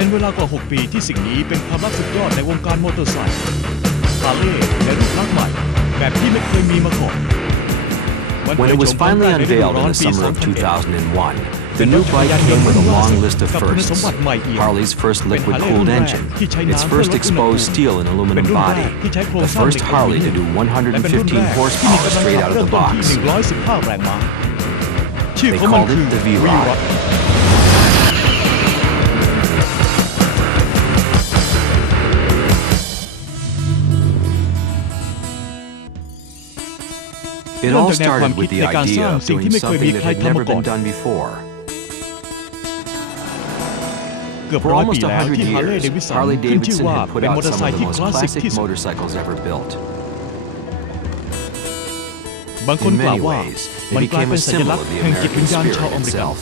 เป็นเวลากว่า 6 ปีที่สิ่งนี้เป็นความลับสุดยอดในวงการมอเตอร์ไซค์ฮาร์เลย์ในรูปลักษณ์ใหม่แบบที่ไม่เคยมีมาก่อน When it was finally unveiled in the summer of 2001, the new bike came with a long list of firsts. Harley's first liquid-cooled engine, its first exposed steel and aluminum body, the first Harley to do 115 horsepower straight out of the box. They called it the V-Rod. It all started with the idea of doing something that had never been done before. For almost 100 years, Harley Davidson had put out some of the most classic motorcycles ever built. In many ways, they became a symbol of the American spirit itself.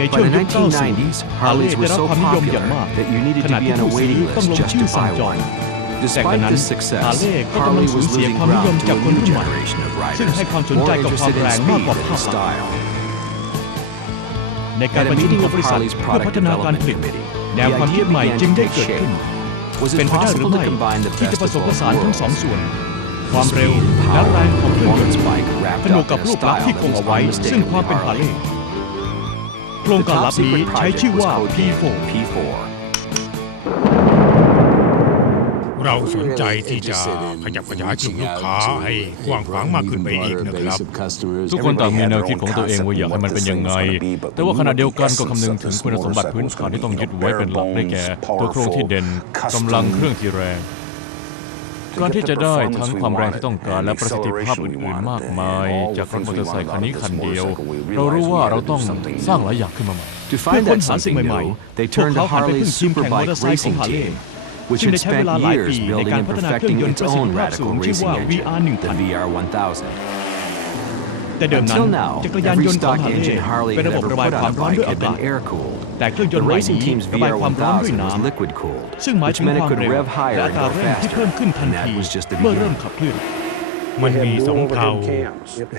By the 1990s, Harleys were so popular that you needed to be on a waiting list just to buy one. Despite this success, Harley was losing ground to a new generation of riders, more interested in speed than style. At a meeting of Harley's product development committee, the idea began to take shape. Was it possible to combine the best of both worlds? Speed, power, performance bike wrapped up in a style that was unmistakably Harley. โครงการลับนี้ใช้ชื่อว่า P4 เราสนใจที่จะขยับขยายกลุ่มลูกค้าให้กว้างขวางมากขึ้นไปอีกนะครับทุกคนต่างมีแนวคิดของตัวเองว่าอยากให้มันเป็นยังไงแต่ว่าขณะเดียวกันก็คำนึงถึงคุณสมบัติพื้นฐานที่ต้องยึดไว้เป็นหลักได้แก่ตัวโครงที่เด่นกำลังเครื่องที่แรงการที่จะได้ทั้งความแรงที่ต้องการและประสิทธิภาพอื่นๆมากมายจากรถมอเตอร์ไซค์คันนี้คันเดียวเรารู้ว่าเราต้องสร้างหลายอย่างขึ้นมาใหม่ To find that something new, they turned to Harley's Superbike racing team, which had spent years building and perfecting its own radical racing engine, the VR1000. แต่เดิมนั้น Until now, จักรยาน every ยนต์ของ stock ฮาร์เล engine ย์ Harley เป็น had ระบบ ever ระบาย put ความ on a ร้อน bike ด้วยอา had กาศ been air-cooled. แต่เครื่องยน The ต์ราย racing นี้ team's ระบายความร้อนด้วย VR1000 น้ was liquid-cooled, ำซึ่งหมายถึ which ง meant ค it วาม could เร็ว rev และ higher อั and ตรา go เร่งที่เพิ่ม faster. ขึ้นทัน And that ที was just the เมื่อเริ่ม beginning. ขับเคลื่อน มันมี2เพลา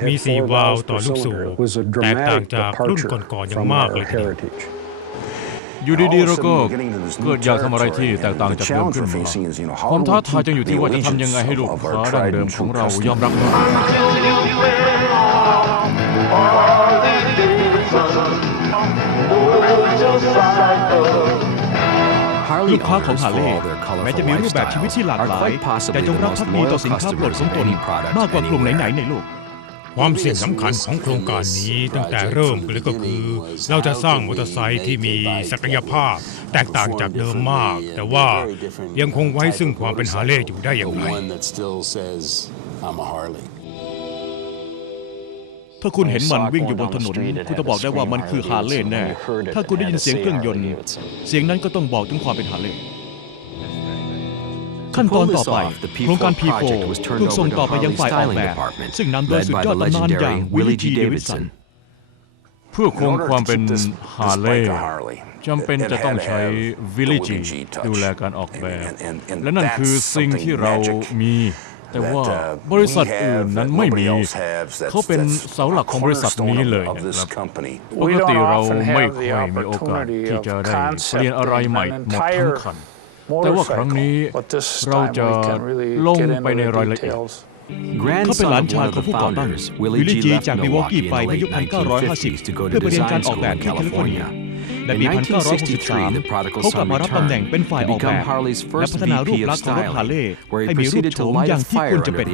มี4 วาล์วต่อลูกสูบแตกต่างจากรุ่นก่อนๆอย่างมากเลยทีเดียวอยู่ดีๆเราก็เกิดอยากทำอะไรที่แตกต่างจากเดิมขึ้นมาความท้าทายจึงอยู่ที่ว่าจะทำยังไงให้ลูกค้าดั้งเดิมของเรายอมรับมันลูกค้าของฮาร์เลย์แม้จะมีรูปแบบชีวิตที่หลากหลายแต่จงรักภักดีต่อสินค้าโปรดของตนมากกว่ากลุ่มไหนๆในโลกความเสี่ยงสำคัญของโครงการนี้ตั้งแต่เริ่มเลยก็คือเราจะสร้างมอเตอร์ไซค์ที่มีศักยภาพแตกต่างจากเดิมมากแต่ว่ายังคงไว้ซึ่งความเป็นฮาร์เลย์อยู่ได้อย่างไรถ้าคุณเห็นมันวิ่งอยู่บนถนนคุณจะบอกได้ว่ามันคือฮาร์เลย์แน่ถ้าคุณได้ยินเสียงเครื่องยนต์เสียงนั้นก็ต้องบอกถึงความเป็นฮาร์เลย์ขั้นตอนต่อไปโครงการ P4 ถูกส่งต่อไปยังฝ่ายออกแบบซึ่งนำโดยสุดยอดตำนานอย่างวิลลี่ G เดวิดสันเพื่อคงความเป็นฮาร์เลย์จำเป็นจะต้องใช้วิลลี่จีดูแลการออกแบบและนั่นคือสิ่งที่เรามีแต่ว่าบริษัทอื่นนั้นไม่มีเขาเป็นเสาหลักของบริษัทนี้เลยนะครับปกติเราไม่ค่อยมีโอกาสที่จะได้เรียนอะไรใหม่หมดทั้งคันแต่ว่าครั้งนี้เราจะลงไปในรายละเอียดเขาเป็นหลานชายของผู้ก่อตั้งวิลลี่จีจากมิลวอกกี้ไปในยุค 1950 เพื่อไปเรียนการออกแบบที่แคลิฟอร์เนียในปี 1963 เขากลับมารับตำแหน่งเป็นฝ่ายออกแบบและพัฒนารูปลักษณ์ของรถฮาร์เลย์ให้มีรูปโฉมอย่างที่ควรจะเป็น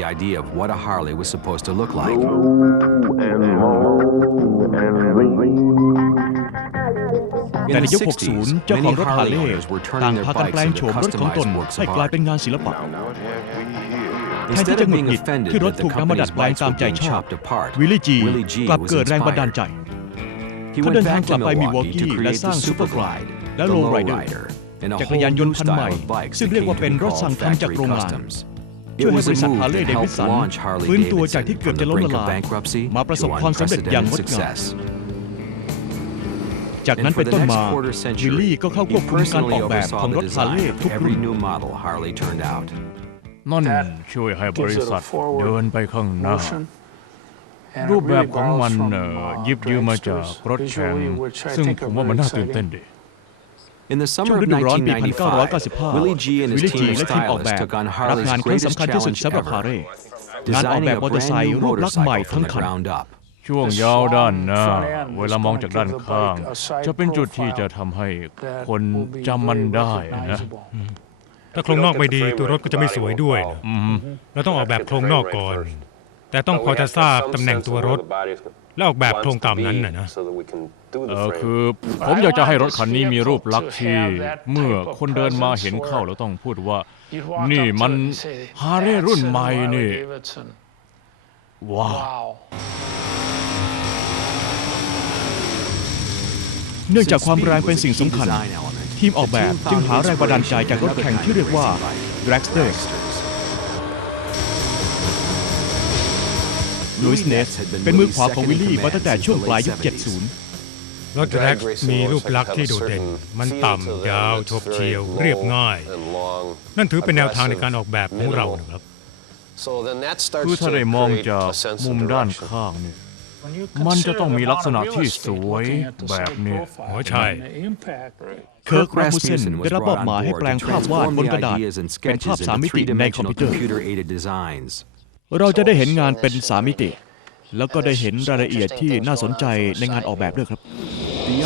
แต่ในยุค 60 เจ้าของรถฮาร์เลย์ต่างพากันแปลงโฉมรถของตนให้กลายเป็นงานศิลปะแทนที่จะหงุดหงิดที่รถถูกนำมาดัดแปลงตามใจชอบวิลลี่จีกลับเกิดแรงบันดาลใจเขาเดินทางกลับไปมิลวอกกี้และสร้างซูเปอร์ไกลด์และโลว์ไรเดอร์จักรยานยนต์พันใหม่ซึ่งเรียกว่าเป็นรถสั่งทำจากโรงงานช่วยให้บริษัทฮาร์เลย์เดวิดสันฟื้นตัวจากที่เกือบจะล้มละลายมาประสบความสำเร็จอย่างงดงามจากนั้นเป็นต้นมาวิลลี่ก็เข้าควบคุมการออกแบบของรถฮาร์เลย์ทุกรุ่นนั่นช่วยให้บริษัทเดินไปข้างหน้า รูปแบบของมันหยิบยืมมาจากรถแข่งซึ่งผมว่ามันน่าตื่นเต้นดี In the ช่ว summer ง of ฤดูร้อนปี 1995, Willie G and วิล his ลี่จี team of และทีมออกแบบ stylists took on รับ Harley's งานครั้ง greatest สำคัญที่สุด challenge สำหรับ ever, ฮาร์เรย์งานออก designing แบบ a มอเตอร์ไซ brand ค์ new รูปลักษณ์ใหม่ motorcycle ทั้ from ง the คัน ground up. ช่วงยาวด้านหน้าเวลามองจากด้านข้างจะเป็นจุดที่จะทำให้คนจำมันได้นะ ถ้าโครงนอกไม่ดีตัวรถก็จะไม่สวยด้วยนะเราต้องออกแบบโครงนอกก่อน แต่ต้องพอจะทราบตำแหน่งตัวรถและออกแบบโครงตามนั้นนะ คือผมอยากจะให้รถคันนี้มีรูปลักษณ์ที่เมื่อคนเดินมาเห็นเข้าแล้วต้องพูดว่านี่มันฮาร์เลย์รุ่นใหม่นี่ว้าว เนื่องจากความแรงเป็นสิ่งสำคัญ Design element. ทีมออกแบบจึงหาแรงบันดาลใจจากรถแข่งที่เรียกว่า dragster ลุยส์เนสเป็นมือขวาของวิลลี่มาตั้งแต่ช่วงปลายยุค 70 รถแร็กมีรูปลักษณ์ที่โดดเด่น มันต่ำยาวชบเฉียวเรียบง่าย นั่นถือเป็นแนวทางในการออกแบบของเรานะครับ คือถ้าได้มองจากมุมด้านข้างนี่มันจะต้องมีลักษณะที่สวยแบบนี้ อ๋อใช่ เคิร์ก แรมูเซน Rasmussen ได้ was รับมอบ brought หมาย on ให้ board แปลง to ภาพวาด transform บน the กระดาษ ideas and เป็นภาพ sketches สาม into มิติในคอมพิว three-dimensional เตอร์ computer-aided designs. เราจะได้เห็นงานเป็น3มิติ แล้วก็ได้เห็นรายละเอียดที่น่าสนใจในงานออกแบบด้วยครับ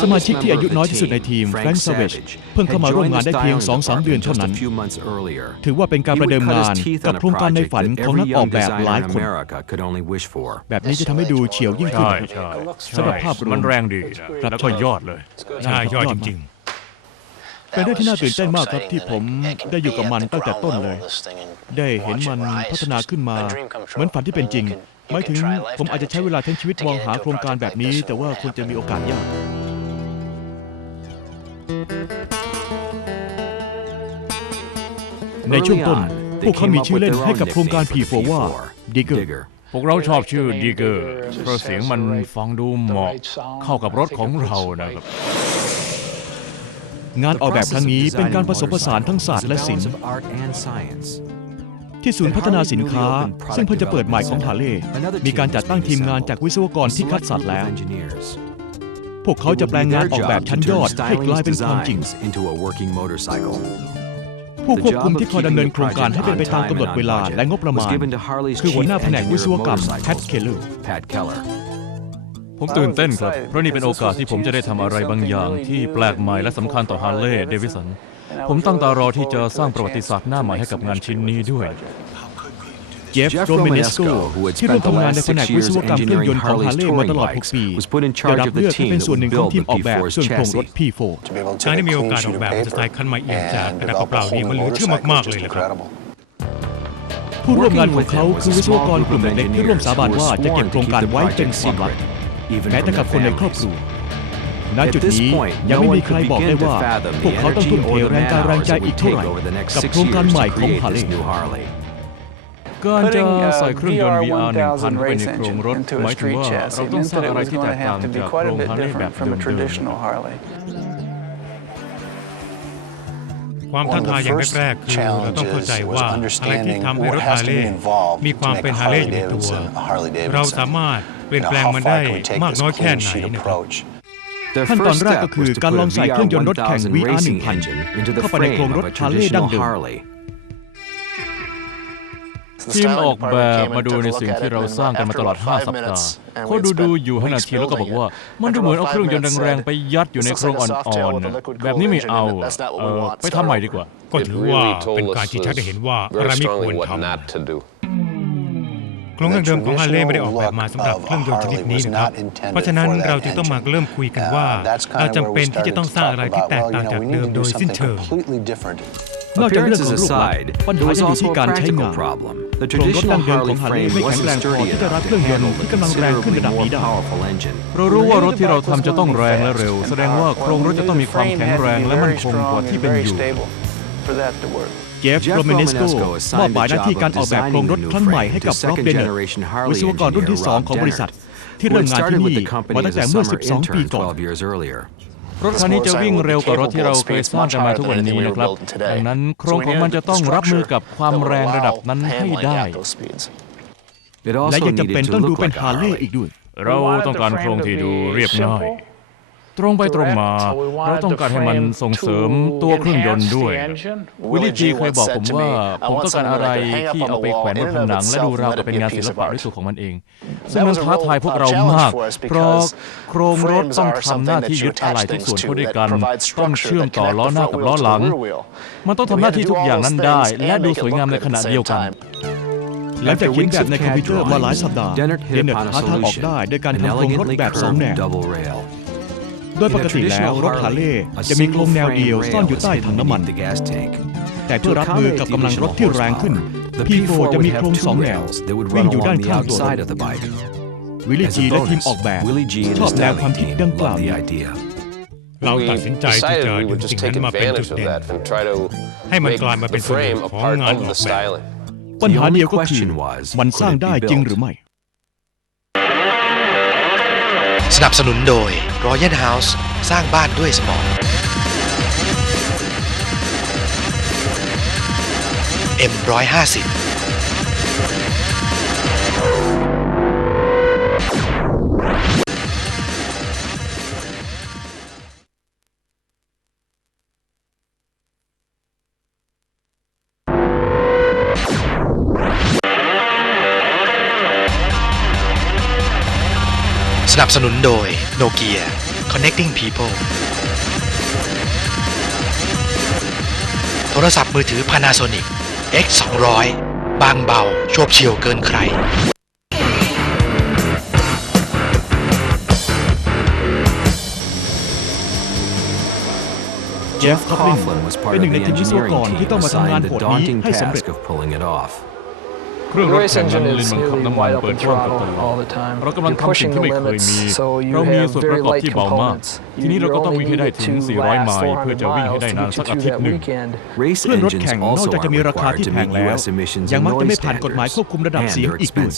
สมาชิกที่อายุน้อยที่สุดในทีม Frank Savage เพิ่งเข้ามาร่วมงานได้เพียง 2-3 เดือนเท่านั้น ถือว่าเป็นการประเดิมงานกับโครงการในฝันของนักออกแบบหลายคน แบบนี้จะทำให้ดูเฉียวยิ่งขึ้น ใช่ ครับ ใช่ สำหรับภาพรวม มันแรงดีนะแล้วก็ยอดเลย ใช่ยอดจริง เป็นเรื่องที่น่าตื่นเต้นมากครับที่ผมได้อยู่กับมันตั้งแต่ต้นเลย ได้เห็นมันพัฒนาขึ้นมาเหมือนฝันที่เป็นจริงหมายถึงผมอาจจะใช้เวลาทั้งชีวิตมองหาโครงการแบบนี้ แต่ว่าควรจะมีโอกาสยากในช่วงต้นพวกเขามีชื่อเล่นให้กับโครงการ P4 ว่า Digger พวกเราชอบชื่อดีเกอร์เพราะเสียงมันฟังดูเหมาะเข้ากับรถของเรานะครับ งานออกแบบครั้งนี้เป็นการผสมผสานทั้งศาสตร์และศิลป์ที่ศูนย์พัฒนาสินค้าซึ่งเพิ่งจะเปิดใหม่ของฮาร์เลย์มีการจัดตั้งทีมงานจากวิศวกรที่คัดสรรแล้ว พวกเขาจะแปลงงานออกแบบชั้นยอดให้กลายเป็นความจริง ผู้ควบคุมที่คอยดำเนินโครงการให้เป็นไปตามกำหนดเวลาและงบประมาณคือหัวหน้าแผนกวิศวกรรมแพท เคลเลอร์ ผมตื่นเต้นครับ เพราะนี่เป็นโอกาสที่ผมจะได้ทำอะไรบางอย่างที่แปลกใหม่และสำคัญต่อฮาร์เลย์เดวิสัน ผมตั้งตารอที่จะสร้างประวัติศาสตร์หน้าใหม่ให้กับงานชิ้นนี้ด้วย เจฟ โรเมเนสโกที่ร่วมทำงานในแผนกวิศวกรรมเครื่องยนต์ของฮาร์เลย์มาตลอด 6 ปีได้รับเลือกให้เป็นส่วนหนึ่งของทีมออกแบบส่วนโครงรถ P4 ๆ การได้มีโอกาสออกแบบมอเตอร์ไซค์คันใหม่เอียงจากกระดาษเปล่าๆนี้มันเหลือเชื่อมากๆเลยแหละครับ ผู้ร่วมงานของเขาคือวิศวกรกลุ่มเล็กๆที่ร่วมสาบานว่าจะเก็บโครงการไว้เป็นความลับแม้แต่กับคนในครอบครัวณจุดนี้ยังไม่มีใครบอกได้ว่าพวกเขาต้องทุ่มเทแรงกายแรงใจอีกเท่าไหร่กับโครงการใหม่ของฮาร์เลย์ การจะใส่เครื่องยนต์ VR 1000 เข้าไปในโครงรถหมายถึงว่าเราต้องสร้างอะไรที่แตกต่างจากโครงฮาร์เลย์แบบเดิม ความท้าทายอย่างแรกๆคือเราต้องเข้าใจว่าอะไรที่ทำให้รถฮาร์เลย์มีความเป็นฮาร์เลย์อยู่ในตัว เราสามารถเปลี่ยนแปลงมันได้มากน้อยแค่ไหนนะครับ ขั้นตอนแรกก็คือการลองใส่เครื่องยนต์รถแข่ง VR 1000 เข้าไปในโครงรถฮาร์เลย์ดั้งเดิม ทีมออกแบบมาดูในสิ่งที่เราสร้างกันมาตลอด 5 สัปดาห์เขาดูอยู่5 นาทีแล้วก็บอกว่ามันดูเหมือนเอาเครื่องยนต์แรงๆไปยัดอยู่ในโครงอ่อนๆแบบนี้ไม่เอาไปทำใหม่ดีกว่า ก็ถือว่าเป็นการชี้ชัดให้เห็นว่าอะไรไม่ควรทำโครงเดิมของฮาร์เลย์ไม่ได้ออกแบบมาสำหรับเครื่องยนต์ชนิดนี้นะครับ เพราะฉะนั้นเราจึงต้องมาเริ่มคุยกันว่าเราจำเป็นที่จะต้องสร้างอะไรที่แตกต่างจากเดิมโดยสิ้นเชิง นอกจากเรื่องของรูปลักษณ์ปัญหายังอยู่ที่การใช้งานโครงรถดั้งเดิมของฮาร์เลย์ไม่แข็งแรงพอที่จะรับเครื่องยนต์ที่กำลังแรงขึ้นระดับนี้ได้ เรารู้ว่ารถที่เราทำจะต้องแรงและเร็วแสดงว่าโครงรถจะต้องมีความแข็งแรงและมั่นคงกว่าที่เป็นอยู่ เจฟ โรเมเนสโกมอบหมายหน้าที่การออกแบบโครงรถครั้งใหม่ให้กับร็อบ เดนเนอร์วิศวกรรุ่นที่ 2 ของบริษัทที่เริ่มงานที่นี่มาตั้งแต่เมื่อ 12 ปีก่อน รถคันนี้จะวิ่งเร็วกว่ารถที่เราเคยสร้างกันมาทุกวันนี้นะครับดังนั้นโครงของมันจะต้องรับมือกับความแรงระดับนั้นให้ได้ It และ also ยังจำเป็น needed ต้อ to งดู look เป็น like a ฮาร์เลย์ Harley. อีกด้วย เราต้องการโครงที่ดูเรียบง่ายตรงไปตรงมาเราต้องการให้มันส่งเสริมตัวเครื่องยนต์ด้วยวิลลี่จีเคยบอกผมว่าผมต้องการอะไรที่เอาไปแขวนบนผนังและดูราวกับเป็นงานศิลปะด้วยตัวของมันเองซึ่งมันท้าทายพวกเรามากเพราะโครงรถต้องทำหน้าที่ยึดอะไหล่ทุกส่วนเข้าด้วยกันต้องเชื่อมต่อล้อหน้ากับล้อหลังมันต้องทำหน้าที่ทุกอย่างนั้นได้และดูสวยงามในขณะเดียวกันหลังจากเขียนแบบในคอมพิวเตอร์มาหลายสัปดาห์เดนเน็ตหาทางออกได้โดยการทำโครงรถแบบ2แนวโดยปกติแล้วรถฮาร์เลย์จะมีโครงแนวเดียวซ่อนอยู่ใต้ถังน้ำมันแต่เพื่อรับมือกับกำลังรถที่แรงขึ้น P4 จะมีโครง2แนววิ่งอยู่ด้านข้างตัวรถวิลลี่จีและทีมออกแบบชอบแนวความคิดดังกล่าวนี้เราตัดสินใจที่จะดึงสิ่งนั้นมาเป็นจุดเด่นให้มันกลายมาเป็นส่วนหนึ่งของงานออกแบบปัญหาเดียวก็คือมันสร้างได้จริงหรือไม่สนับสนุนโดย Royal House สร้างบ้านด้วยสมอง M150สนับสนุนโดยโนเกีย Connecting People โทรศัพท์มือถือ Panasonic X200 บางเบาโฉบเฉี่ยวเกินใครเจฟ คอปลินเป็นหนึ่งในทีมวิศวกรที่ต้องมาทำงานโหดนี้ให้สำเร็จเครื่องรถแข่งนั้นลินบังคับน้ำมันเปิดช่องกับตลอดเรากำลังทำสิ่งที่ไม่เคยมีเรามีส่วนประกอบที่เบามากทีนี้เราก็ต้องวิ่งให้ได้ถึง400 ไมล์เพื่อจะวิ่งให้ได้นานสักอาทิตย์หนึ่งเครื่องรถแข่งนอกจากจะมีราคาที่แพงแล้วยังมักจะไม่ผ่านกฎหมายควบคุมระดับเสียงอีกด้วย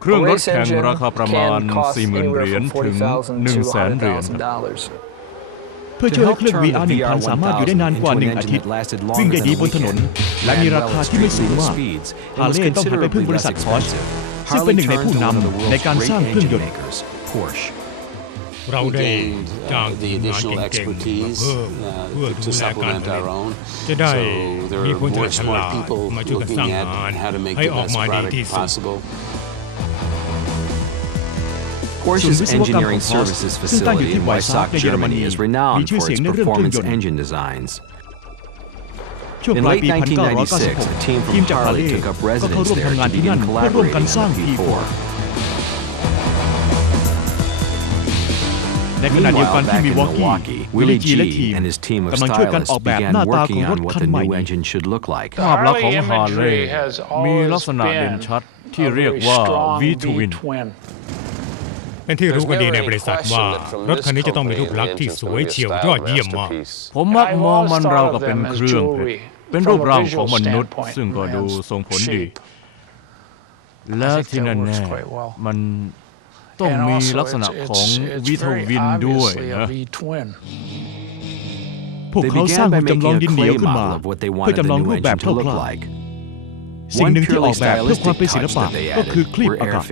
เครื่องรถแข่งราคาประมาณ 40,000 เหรียญถึง 100,000 เหรียญเพื่อช่วยให้เครื่อง VR1000 สามารถอยู่ได้นานกว่า1อาทิตย์วิ่งได้ดีบนถนนและมีราคาที่ไม่สูงมากฮาร์เลย์ต้องหันไปพึ่งบริษัทพอร์ชซึ่งเป็นหนึ่งในผู้นำในการสร้างเครื่องยนต์เราได้จ้างทีมงานเก่งๆมาเพิ่มเพื่อดูแลการผลิตจะได้มีคนฉลาดมาช่วยกันสร้างงานให้ออกมาดีที่สุดPorsche's engineering services facility in Weissach, Germany is renowned for its performance engine designs. ช่วงปลายปี 1996 ทีมจากฮาร์เลย์ก็เข้าร่วมทำงานที่นั่นเพื่อร่วมกันสร้าง P4 ในขณะเดียวกันที่มีวอลกี้วิลลี่จีและทีมกำลังช่วยกันออกแบบหน้าตาของรถคันใหม่ภาพลักษณ์ของฮาร์เลย์มีลักษณะเด่นชัดที่เรียกว่า V-Twinเป็นที่รู้กันดีในบริษัทว่ารถคันนี้จะต้องมีรูปลักษณ์ที่สวยเฉียวยอดเยี่ยมมากผมมักมองมันเรากับเป็นเครื่องเพชรเป็นรูปร่างของมนุษย์ซึ่งก็ดูทรงผลดีและที่นั่นแน่มันต้องมีลักษณะของวิทวินด้วยนะพวกเขาสร้างหุ่นจำลองดินเหนียวขึ้นมาเพื่อจำลองรูปแบบคร่าวๆสิ่งหนึ่งที่ออกแบบเพื่อความเป็นศิลปะก็คือคลีปอากาศ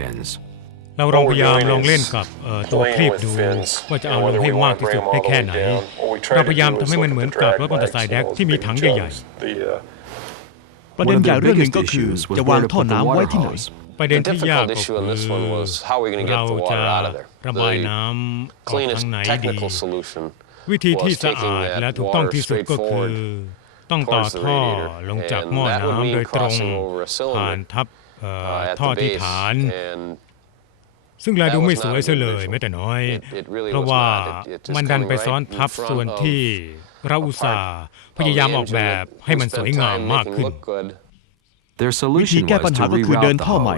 เราลองพยายามลองเล่นกับตัวคลีปดูว่าจะเอาลงให้มากที่สุดได้แค่ไหนเราพยายามทำให้มันเหมือนกับรถมอเตอร์ไซค์แดกที่มีถังใหญ่ๆประเด็นใหญ่เรื่องหนึ่งก็คือจะวางท่อน้ำไว้ที่ไหนประเด็นที่ยากก็คือเราจะระบายน้ำออกทางไหนดีวิธีที่สะอาดและถูกต้องที่สุดก็คือต้องต่อท่อลงจากหม้อน้ำโดยตรงผ่านทับท่อที่ฐานซึ่งแลดูไม่สวยเลยแม้แต่น้อยเพราะว่ามันดันไปซ้อนทับส่วนที่เราอุตส่าห์พยายามออกแบบให้มันสวยงามมากขึ้นวิธีแก้ปัญหาก็คือเดินท่อใหม่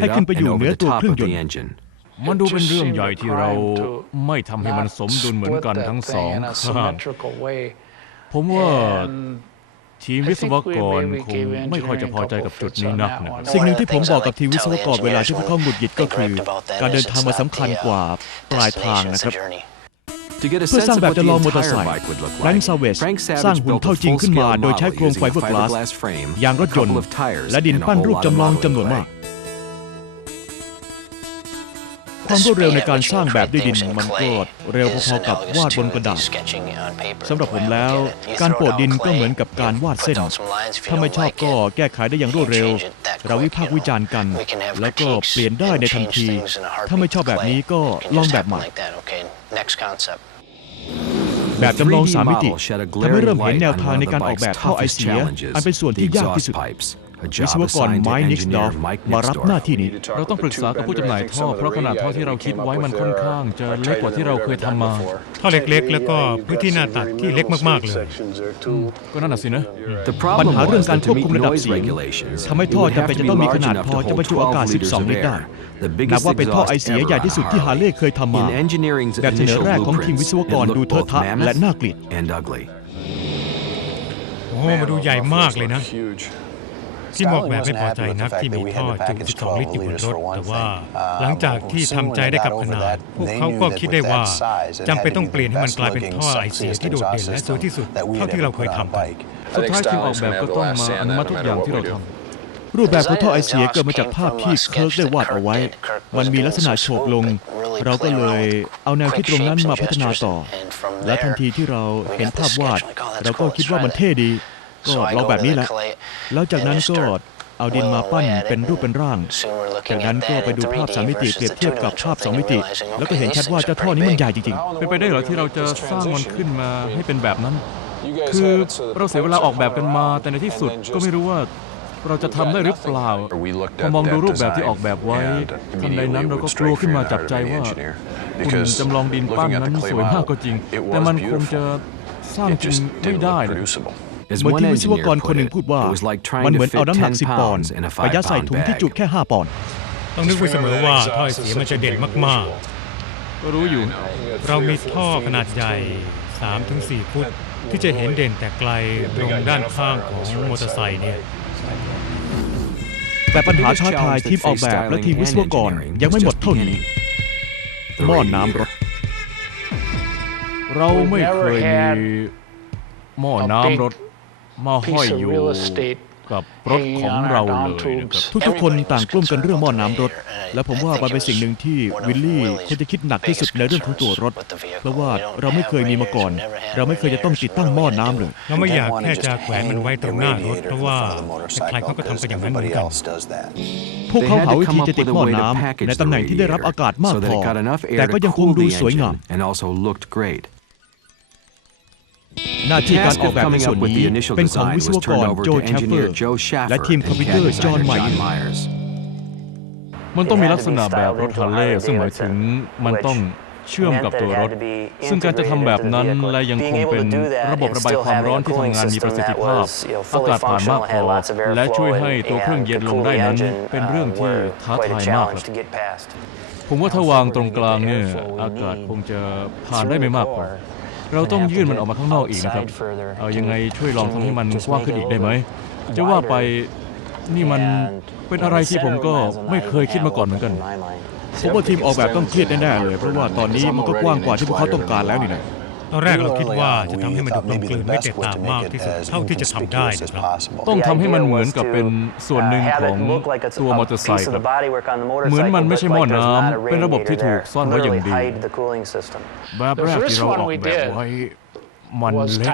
ให้ขึ้นไปอยู่เหนือตัวเครื่องยนต์มันดูเป็นเรื่องใหญ่ที่เราไม่ทำให้มันสมดุลเหมือนกันทั้งสองข้างผมว่าทีมวิศวกรคงไม่ค่อยจะพอใจกับจุดนี้นักนะสิ่งหนึ่งที่ผมบอกกับทีมวิศวกรเวลาที่พวกเขาหงุดหงิดก็คือการเดินทางมาสำคัญกว่าปลายทางนะครับเพื่อสร้างแบบจำลองมอเตอร์ไซค์แฟรงค์ ซาเวจสร้างหุ่นเท่าจริงขึ้นมาโดยใช้โครงไฟเบอร์กลาสยางรถยนต์และดินปั้นรูปจำลองจำนวนมาก ความรวดเร็วในการสร้างแบบด้วยดินมันก็เร็วพอๆกับวาดบนกระดาษสำหรับผมแล้วการโปะดินก็เหมือนกับการวาดเส้นถ้าไม่ชอบก็แก้ไขได้อย่างรวดเร็วเราวิพากษ์วิจารณ์กันแล้วก็เปลี่ยนได้ในทันทีถ้าไม่ชอบแบบนี้ก็ลองแบบใหม่แบบจำลอง3 มิติทำให้เริ่มเห็นแนวทางในการออกแบบท่อไอเสียอันเป็นส่วนที่ยากที่สุดวิศวกรไมค์นิกส์ดอฟมารับหน้าที่นี้เราต้องปรึกษากับผู้จำหน่ายท่อเพราะขนาดท่อที่เราคิดไว้มันค่อนข้างจะเล็กกว่าที่เราเคยทำมาท่อเล็กๆแล้วก็พื้นที่หน้าตัดที่เล็กมากๆเลยก็นั่นน่ะสินะปัญหาเรื่องการควบคุมระดับเสียงทำให้ท่อจำเป็นจะต้องมีขนาดพอจะบรรจุอากาศ12 ลิตรได้นับว่าเป็นท่อไอเสียใหญ่ที่สุดที่ฮาร์เลย์เคยทำมาแบบเสนอแรกของทีมวิศวกรดูเทอะทะและน่าเกลียดโอ้มาดูใหญ่มากเลยนะที่ออกแบบไม่พอใจนักที่มีท่อจุ12 ลิตรอยู่บนรถแต่ว่าหลังจากที่ทำใจได้กับขนาดพวกเขาก็คิดได้ว่าจำเป็นต้องเปลี่ยนให้มันกลายเป็นท่อไอเสียที่โดดเด่นและสวยที่สุดเท่าที่เราเคยทำไปสุดท้ายทีมออกแบบก็ต้องมาอนุมัติทุกอย่างที่เราทำรูปแบบของท่อไอเสียเกิดมาจากภาพที่เคิร์กได้วาดเอาไว้มันมีลักษณะโฉบลงเราก็เลยเอาแนวคิดตรงนั้นมาพัฒนาต่อและทันทีที่เราเห็นภาพวาดเราก็คิดว่ามันเท่ดีก็ลองแบบนี้แหละแล้วจากนั้นก็เอาดินมาปั้นเป็นรูปเป็นร่างจากนั้นก็ไปดูภาพ3 มิติเปรียบเทียบกับภาพ2 มิติแล้วก็เห็นชัดว่าเจ้าท่อนี้มันใหญ่จริงๆเป็นไปได้เหรอที่เราจะสร้างมันขึ้นมาให้เป็นแบบนั้นคือเราเสียเวลาออกแบบกันมาแต่ในที่สุดก็ไม่รู้ว่าเราจะทำได้หรือเปล่าพอมองดูรูปแบบที่ออกแบบไว้ทันใดนั้นเราก็กลัวขึ้นมาจับใจว่าหุ่นจำลองดินปั้นนั้นสวยมากก็จริงแต่มันคงจะสร้างจริงไม่ได้เลยเหมือนที่วิศวกรคนหนึ่งพูดว่ามันเหมือนเอาน้ำหนัก10 ปอนด์ไปยัดใส่ถุงที่จุใค่5 ปอนด์ต้องนึกไว้เสมอว่าท่อไอเสียมันจะเด่นมากๆก็รู้อยู่เรามีท่อขนาดใหญ่ 3-4 ฟุตที่จะเห็นเด่นแต่ไกลตรงด้านข้างของมอเตอร์ไซค์เนี่ยแต่ปัญหาท้าทายทีมออกแบบและทีมวิศวกรยังไม่หมดเท่านี้หม้อน้ำรถเราไม่เคยมีหม้อน้ำรถมาห้อยอยู่กับรถของเราเลยนะครับทุกคนต่างกลุ้มกันเรื่องหม้อน้ำรถและผมว่ามันเป็นสิ่งหนึ่งที่วิลลี่ควรจะคิดหนักที่สุดในเรื่องของตัวรถเพราะว่าเราไม่เคยมีมาก่อนเราไม่เคยจะต้องติดตั้งหม้อน้ำเลยเราไม่อยากแค่จะแขวนมันไว้ตรงหน้ารถเพราะว่าใครเขาก็ทำกันอย่างนั้นเหมือนกันพวกเขาหาวิธีจะติดหม้อน้ำในตำแหน่งที่ได้รับอากาศมากพอแต่ก็ยังคงดูสวยงามหน้าที่การออกแบบในส่วนนี้เป็นของวิศวกรโจแชฟเฟอร์และทีมคอมพิวเตอร์จอห์นไมร์มันต้องมีลักษณะแบบรถฮาร์เลย์ซึ่งหมายถึงมันต้องเชื่อมกับตัวรถซึ่งการจะทำแบบนั้นและยังคงเป็นระบบระบายความร้อนที่ทำงานมีประสิทธิภาพอากาศผ่านมากพอและช่วยให้ตัวเครื่องเย็นลงได้นั้นเป็นเรื่องที่ท้าทายมากครับผมว่าถ้าวางตรงกลางเนี่ยอากาศคงจะผ่านได้ไม่มากพอเราต้องยื่นมันออกมาข้างนอกอีกนะครับเอายังไงช่วยลองทำให้มันกว้างขึ้นอีกได้ไหมจะว่าไปนี่มันเป็นอะไรที่ผมก็ไม่เคยคิดมาก่อนเหมือนกันผมว่าทีมออกแบบต้องเครียดแน่ๆเลยเพราะว่าตอนนี้มันก็กว้างกว่าที่พวกเขาต้องการแล้วนี่นะตอนแรกเราคิดว่าจะทำให้มันดูกลมกลืนไม่แตกต่างมากที่สุดเท่าที่จะทำได้นะครับต้องทำให้มันเหมือนกับเป็นส่วนหนึ่งของตัวมอเตอร์ไซค์ครับเหมือนมันไม่ใช่หม้อน้ำเป็นระบบที่ถูกซ่อนไว้อย่างดีแบบแรกที่เราออกแบบไว้มันเล็ก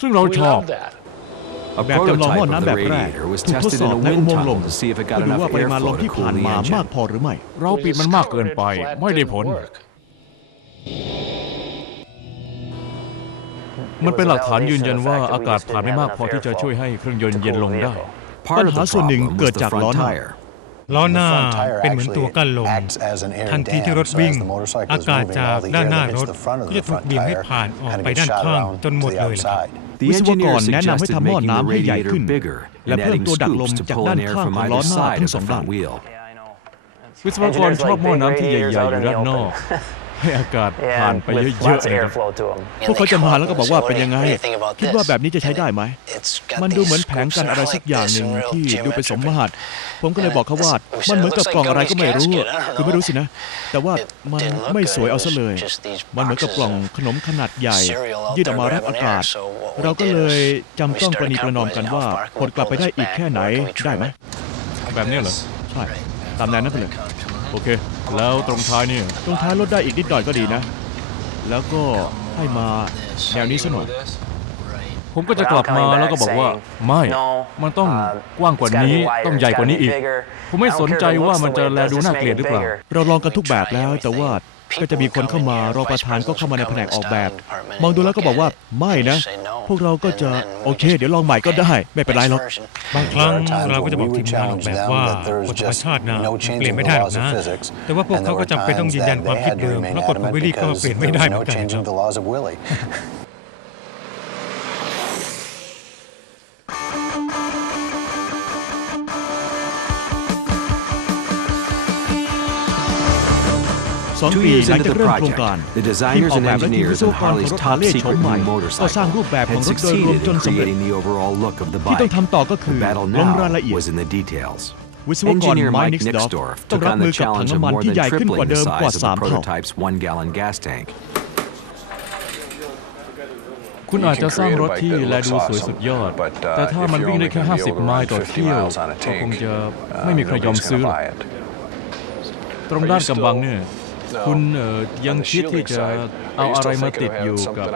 ซึ่งเราชอบแบบจำลองหม้อน้ำแบบแรกถูกทดสอบในอุโมงค์ลมเพื่อดูว่าปริมาณลมที่ผ่านมามากพอหรือไม่เราปิดมันมากเกินไปไม่ได้ผลมันเป็นหลักฐานยืนยันว่าอากาศผ่านไม่มากพอที่จะช่วยให้เครื่องยนต์เย็นลงได้ปัญหาส่วนหนึ่งเกิดจากล้อหน้าเป็นเหมือนตัวกั้นลมทันทีที่รถวิ่งอากาศจากด้านหน้ารถก็จะถูกบีบให้ผ่านออกไปด้านข้างจนหมดเลยล่ะวิศวกรแนะนำให้ทำหม้อน้ำให้ใหญ่ขึ้นและเพิ่มตัวดักลมจากด้านข้างของล้อหน้าทั้ง2 ด้านวิศวกรชอบหม้อน้ำที่ใหญ่ๆอยู่ด้านนอกให้อากาศผ่านไปเยอะๆเลยพวกเขาจะมาแล้วก็บอกว่าเป็นยังไงคิดว่าแบบนี้จะใช้ได้ไหมมันดูเหมือนแผงกันอะไรสักอย่างหนึ่งที่ดูเป็นสมมาตรผมก็เลยบอกเขาว่ามันเหมือนกับกล่องอะไรก็ไม่รู้คือไม่รู้สินะแต่ว่ามันไม่สวยเอาซะเลยมันเหมือนกับกล่องขนมขนาดใหญ่ยืดออกมารับอากาศเราก็เลยจำต้องประนีประนอมกันว่าผลกลับไปได้อีกแค่ไหนได้ไหมแบบนี้เหรอใช่ตามแนวนั้นไปเลย โอเคแล้วตรงท้ายนี่ตรงท้ายลดได้อีกนิดหน่อยก็ดีนะแล้วก็ให้มาแนวนี้ซะหน่อยผมก็จะกลับมาแล้วก็บอกว่าไม่มันต้องกว้างกว่านี้ต้องใหญ่กว่านี้อีกผมไม่สนใจว่ามันจะแลดูน่าเกลียดหรือเปล่าเราลองกันทุกแบบแล้วแต่ว่าก็จะมีคนเข้ามารองประธานก็เข้ามาในแผนกออกแบบมองดูแล้วก็บอกว่าไม่นะพวกเราก็จะโอเคเดี๋ยวลองใหม่ก็ได้ไม่เป็นไรหรอกบางครั้งเราก็จะบอกทีมงานออกแบบว่าบทธรรมชาตินะเปลี่ยนไม่ได้หรอกนะแต่ว่าพวกเขาก็จำเป็นต้องยืนยันความคิดเดิมแล้วกฎของวิลลี่ก็เปลี่ยนไม่ได้เหมือนกัน2 ปีหลังจากเริ่มโครงการทีมออกแบบและทีมวิศวกรของรถฮาร์เลย์โฉมใหม่ก็สร้างรูปแบบของรถโดยรวมจนสำเร็จที่ต้องทำต่อก็คือลงรายละเอียดวิศวกรไมค์นิกส์ดอฟต้องรับมือกับถังน้ำมันที่ใหญ่ขึ้นกว่าเดิมกว่า3 เท่าคุณอาจจะสร้างรถที่แลดูสวยสุดยอดแต่ถ้ามันวิ่งได้แค่50 ไมล์ต่อเที่ยวก็คงจะไม่มีใครยอมซื้อตรงด้านกำบังเนี่ยคุณยังคิดที่จะเอาอะไรมาติดอยู่กับ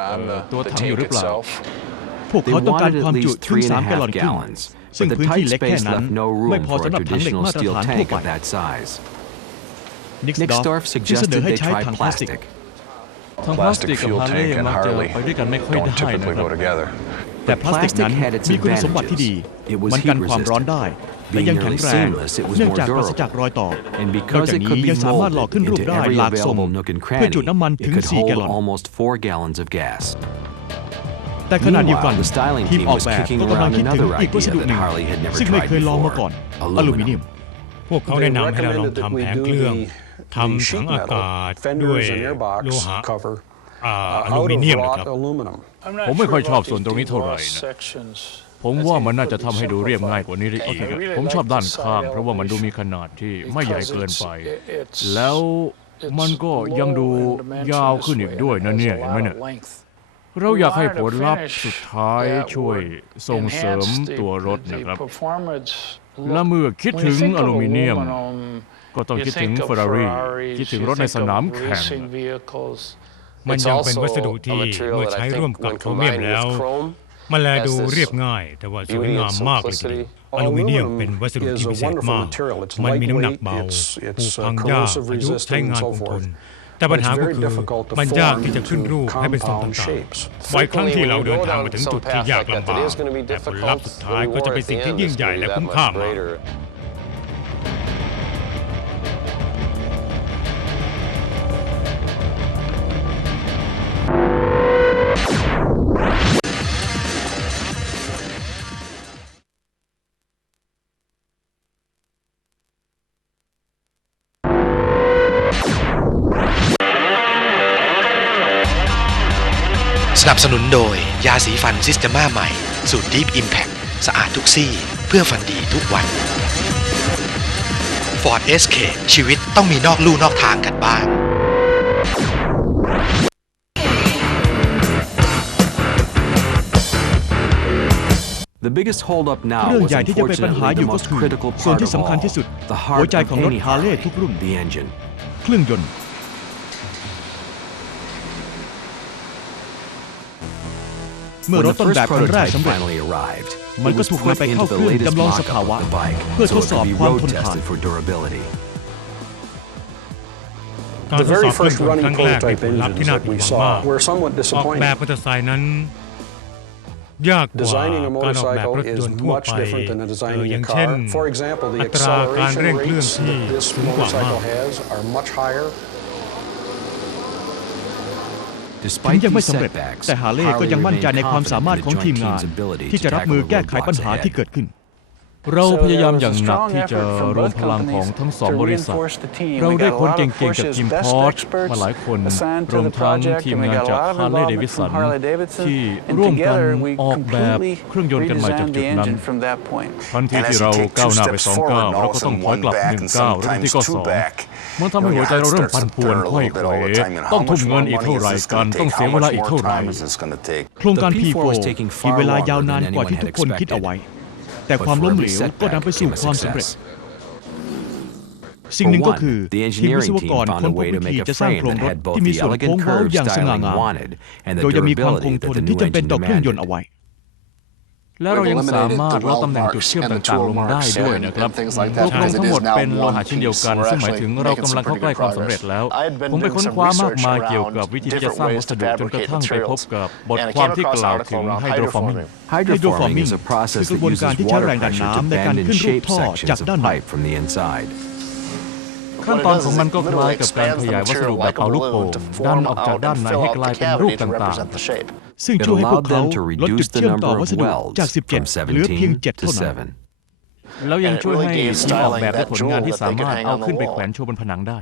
ตัวถังอยู่หรือเปล่าพวกเขาต้องการความจุถึง3 แกลลอนครึ่งซึ่งพื้นที่เล็กแค่นั้นไม่พอสำหรับถังเหล็กมาตรฐานทั่วไปนิกส์ดอฟที่เสนอให้ใช้ถังพลาสติกถังพลาสติกกับฮาร์เลย์มักจะไปด้วยกันไม่ค่อยได้นะครับแต่พลาสติกนั้นมีคุณสมบัติที่ดีมันกันความร้อนได้และยังแข็งแรงเนื่องจากปราศจากรอยต่อนอกจากนี้ยังสามารถหล่อขึ้นรูปได้หลากทรงเพื่อจุดน้ำมันถึง4 แกลลอนแต่ขณะเดียวกันทีมออกแบบก็กำลังคิดถึงอีกวัสดุหนึ่งซึ่งไม่เคยลองมาก่อนอลูมิเนียมพวกเขาแนะนำให้เราลองทำแผงเครื่องทำถังอากาศด้วยโลหะอลูมิเนียมนะครับผมไม่ค่อยชอบส่วนตรงนี้เท่าไหร่นะผมว่ามันน่าจะทำให้ดูเรียบง่ายกว่านี้ได้อีกผมชอบด้านข้างเพราะว่ามันดูมีขนาดที่ไม่ใหญ่เกินไปแล้วมันก็ยังดูยาวขึ้นอีกด้วยนะเนี่ยเห็นไหมเนี่ยเราอยากให้ผลลัพธ์สุดท้ายช่วยส่งเสริมตัวรถนะครับและเมื่อคิดถึงอลูมิเนียมก็ต้องคิดถึงเฟอร์รารี่คิดถึงรถในสนามแข่งมันยังเป็นวัสดุที่เมื่อใช้ร่วมกับโครเมียมแล้วมันแลดูเรียบง่ายแต่ว่าสวยงามมากเลยทีเดียวอลูมิเนียมเป็นวัสดุที่พิเศษมากมันมีน้ำหนักเบาปลูกพังยากอายุใช้งานคงทนแต่ปัญหาก็คือมันยากที่จะขึ้นรูปให้เป็นทรงต่างๆบ่อยครั้งที่เราเดินทางมาถึงจุดที่ยากลำบากแต่ผลลัพธ์สุดท้ายก็จะเป็นสิ่งที่ยิ่งใหญ่และคุ้มค่ามากสนับสนุนโดยยาสีฟันซิสเตม่าใหม่สูตร Deep Impact สะอาดทุกซี่เพื่อฟันดีทุกวัน Ford Escape ชีวิตต้องมีนอกลู่นอกทางกันบ้างเรื่องใหญ่ที่จะเป็นปัญหาอยู่ก็คือส่วนที่สำคัญที่สุดหัวใจของรถฮาร์เลย์ทุกรุ่นเครื่องยนต์เมื่อรถต้นแบบครั้งแรกสำเร็จมันก็ถูกนำไปเข้าเครื่องจำลองสภาวะเพื่อทดสอบความทนทานการทดสอบเครื่องยนต์ครั้งแรกมีผลลัพธ์ที่น่าผิดหวังมากออกแบบมอเตอร์ไซค์นั้นยากกว่าการออกแบบรถยนต์ทั่วไปอย่างเช่นอัตราการเร่งเครื่องที่สูงกว่ามากถึงยังไม่สำเร็จแต่ฮาร์เลย์ก็ยังมั่นใจในความสามารถของทีมงานที่จะรับมือแก้ไขปัญหาที่เกิดขึ้น เราพยายามอย่างหนักที่จะรวมพลังของทั้งสองบริษัทเราได้คนเก่งๆจากทีมพอร์ชมาหลายคนรวมทั้งทีมงานจากฮาร์เลย์เดวิสันที่ร่วมกันออกแบบเครื่องยนต์กันใหม่จากจุดนั้นทันทีที่เราก้าวหน้าไป2 ก้าวเราก็ต้องถอยกลับ1 ก้าวและที่ก็2มันทำให้หัวใจเราเริ่มปั่นป่วนค่อยเขวต้องทุ่มเงินอีกเท่าไหร่กันต้องเสียเวลาอีกเท่าไหร่โครงการ P4 มีเวลายาวนานกว่าที่ทุกคนคิดเอาไว้แต่ความล้มเหลวก็นำไปสู่ความสำเร็จ สิ่งหนึ่งก็ one, คือ the ทีมวิศ engineering วก team ร found ค้น a พบ way วิ to ธี make a จะสร้าง frame โครง that รถ had both ที่มี the ส่วน elegant โค้งเว้า curve อย่างสง่า styling งาม wanted and the โดยจะมีความค durability งท that น the ที่ new จำเป็น engine ต่อเครื่องยน demanded. ต์เอาไว้ และเรายังสามารถลดตำแหน่งจุดเชื่อมต่างๆลงได้ด้วยนะครับตัวโครงทั้งหมดเป็นโลหะชิ้นเดียวกันซึ่งหมายถึงเรากำลังเข้าใกล้ความสำเร็จแล้วผมไปค้นคว้ามากมายเกี่ยวกับวิธีที่จะสร้างวัสดุจนกระทั่งไปพบกับบทความที่กล่าวถึงไฮโดรฟอร์มิง Hydroforming is a process that uses water pressure to bend and shape sections of pipe from the inside. ขั้นตอนของมันก็คล้ายกับการขยายวัสดุแบบเป่าลูกโป่งดันออกจากด้านในให้กลายเป็นรูปต่างๆ ซึ่ง It ช่วยให้พวก allowed เขา them to ลดจุ reduce ด the เชื่อมต่อ number วั of สดุ welds จาก from 17 เหลือเพียง 17 7 to เท่านั้น 7. แล้วยังช่วยให้ทีมออกแบบและผลงานที่สามารถเอาขึ้นไปแขวนโชว์บนผนังได้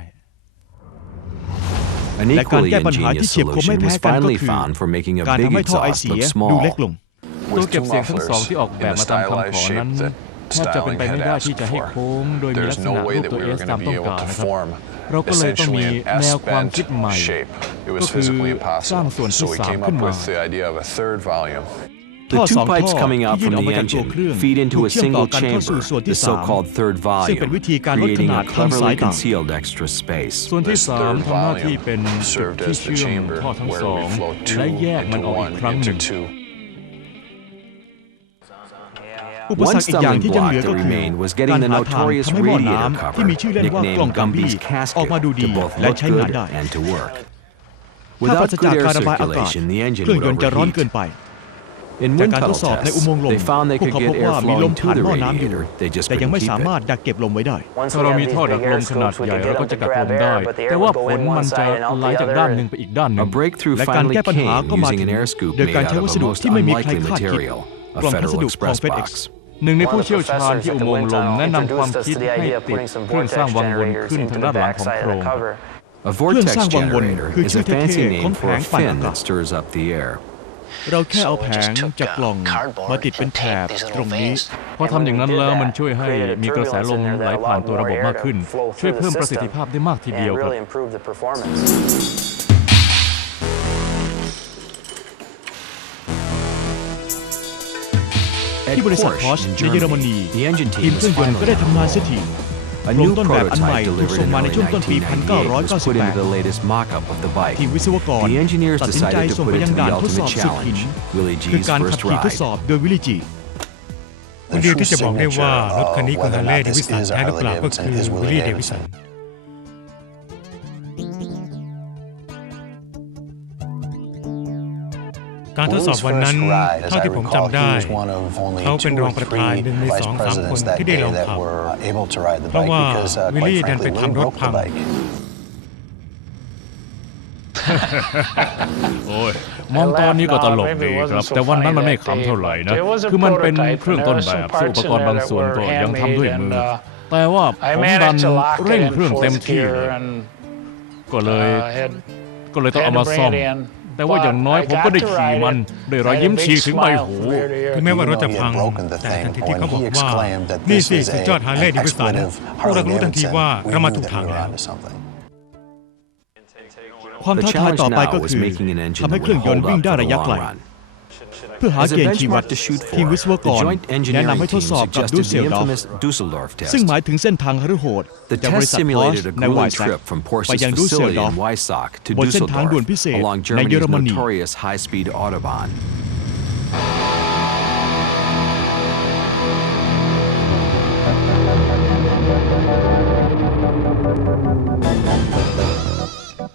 An และการ equally แก้ปัญหาที่ ingenious เฉียบคมไม่ solution แพ้ was กันก็ finally คือ found for making a การ big ทำให้ท่อไอ exhaust เสี look ยดู small. เล็กลง ตัวเก็บเสียงทั้งสองที่ออกแบบมาตามคำขอนั้นแทบจะเป็นไปไม่ได้ที่จะให้โค้งโดยมีลักษณะรูปตัว S ตามต้องการนะครับเราก็เลยต้องมีแนวความคิดใหม่ก็คือสร้างส่วนที่สามขึ้นมา The two pipes coming out from the engine feed into a single chamber, the so-called third ซึ่งเป็น volume, วิธีการลดข creating นาด a ทางสาย cleverly ตา concealed extra space. ส่วนที่สามทำหน้าที่เป็นจุดที่เชื่อมท่อทั้งสองและแยกมันออกอีกครั้งหนึ่ง อุปสรรคอีกอย่างที่ยังเหลือก็คือ was การ getting the หาทาง notorious ทำให้หม้อ radiator น้ำ cover, ที่มีชื่อเล่นว่ากล่อง nicknamed กัมบี้ Gumby's ออกมาดู casket, ดี to both และ look ใช้งาน good ได้ and to work. ถ้าปรา Without ศ good จาก air การระบายอากาศ circulation, the เครื่ engine อง would ยนต์จะร้อนเกิน overheat. ไป In จาก wind การทด tunnel สอบในอุ tests, โมงค์ลม they found they พวก could เขาพ get บ air ว่ามีลม flowing ผ่าน to the หม้อน้ำอยู่ radiator. They just แต่ยัง couldn't ไม่ keep สามารถ it. ดักเก็บลมไว้ได้ ถ้าเรามีท่อดักลมขนาดใหญ่เราก็จะกักลมได้ แต่ว่าผลมันจะไหลจากด้านหนึ่งไปอีกด้านหนึ่ A ง breakthrough และการ finally แก้ปัญหา came ก็มา using ถึง an air scoop โดย made การ out ใช้ of วั a สดุ most ที่ไม่มีใคร unlikely คาดคิด material, กล่ a องพัส Federal ดุของ Express FedEx box. หนึ่งในผู้เชี่ยวชาญที่อุโมงค์ลมแนะนำความคิดให้ติดเครื่องสร้างวังวนขึ้นทางด้านหลังของโครง A vortex เครื่องสร้างวังวน generator คือ is ชื่อ a fancy เท่ๆของ name แผ for ง a ปั่น fin อากาศ that stirs up the air. เราแค่เอาแผงจากกล่องมาติดเป็นแถบตรงนี้ พอทำอย่างนั้นแล้วมันช่วยให้มีกระแสลมไหลผ่านตัวระบบมากขึ้น ช่วยเพิ่มประสิทธิภาพได้มากทีเดียวครับ ที่บริษัท Porsche ในเยอรมนี the engine ทีม team เครื่องยนต์ก็ได้ทำงานเสียที A โครง new ต้นแบบอันใหม่ prototype ถูก delivered ส่ง in มาใน early ช่วงต้นปี 1998 was put into the 1998 latest mock-up of the bike. ทีมวิศวกร The engineers ตัดสินใจ decided to ส่ง put ไป it ยัง to ด่าน the ทดสอบ ultimate สุดหิน challenge, Willie คือ G's การขับ first ขี่ทดส ride. อบโดยวิลลี่จี คนเดียวที่จะบอกได้ว่ารถคันนี้ของฮาร์เลย์เดวิสันแท้หรือเปล่าก็คือวิลลี่เดวิสันการทดสอบวันนั้นเท่าที่ผมจำได้เขาเป็นรองประธานหนึ่งใน2-3 คนที่ได้ลองขับเพราะว่าวิลลี่ดันไปทำรถพัง โอ้ยมองตอนนี้ก็ตลกดีครับ แต่วันนั้นมันไม่ขำเท่าไหร่นะ คือมันเป็นเครื่องต้นแบบซึ่งอุปกรณ์บางส่วนก็ยังทำด้วยมือ แต่ว่าผมดันเร่งเครื่องเต็มที่เลยก็เลยต้องเอามาซ่อม แต่ว่าอย่างน้อยผมก็ได้ขี่มันด้วยรอยยิ้มฉีกถึงใบหู ถึงแม้ว่ารถจะพังแต่ทันทีที่เขาบอกว่านี่สิสุดยอดฮาร์เลย์เดวิสันพวกเรารู้ทันทีว่าเรามาถูกทางแล้ว ความ The ท้าทาย challenge ต่อไป now ก็ was คือ making an engine ทำให้ that เครื่อง would ยนต์ hold วิ่ง up ได้ for the ระยะ long ไกล run. เพื่อหา As a เกณฑ์ชีวัด benchmark to shoot ทีม for, วิศวก the ร joint แนะ engineering นำให้ทด team สอบกับ suggested ดูเซ the ลดอฟ infamous Dusseldorf ซึ่ง test. หมายถึงเส้นทางหฤโหด The จากบริ test ษัท simulated a ในไว grueling แซก trip from ไปยัง Porsche's ดูเซล facility ดอฟ in Weissach to บนเส้นทางด่วน Dusseldorf พิเศษ along ในเยอร Germany's มนี notorious high-speed autobahn.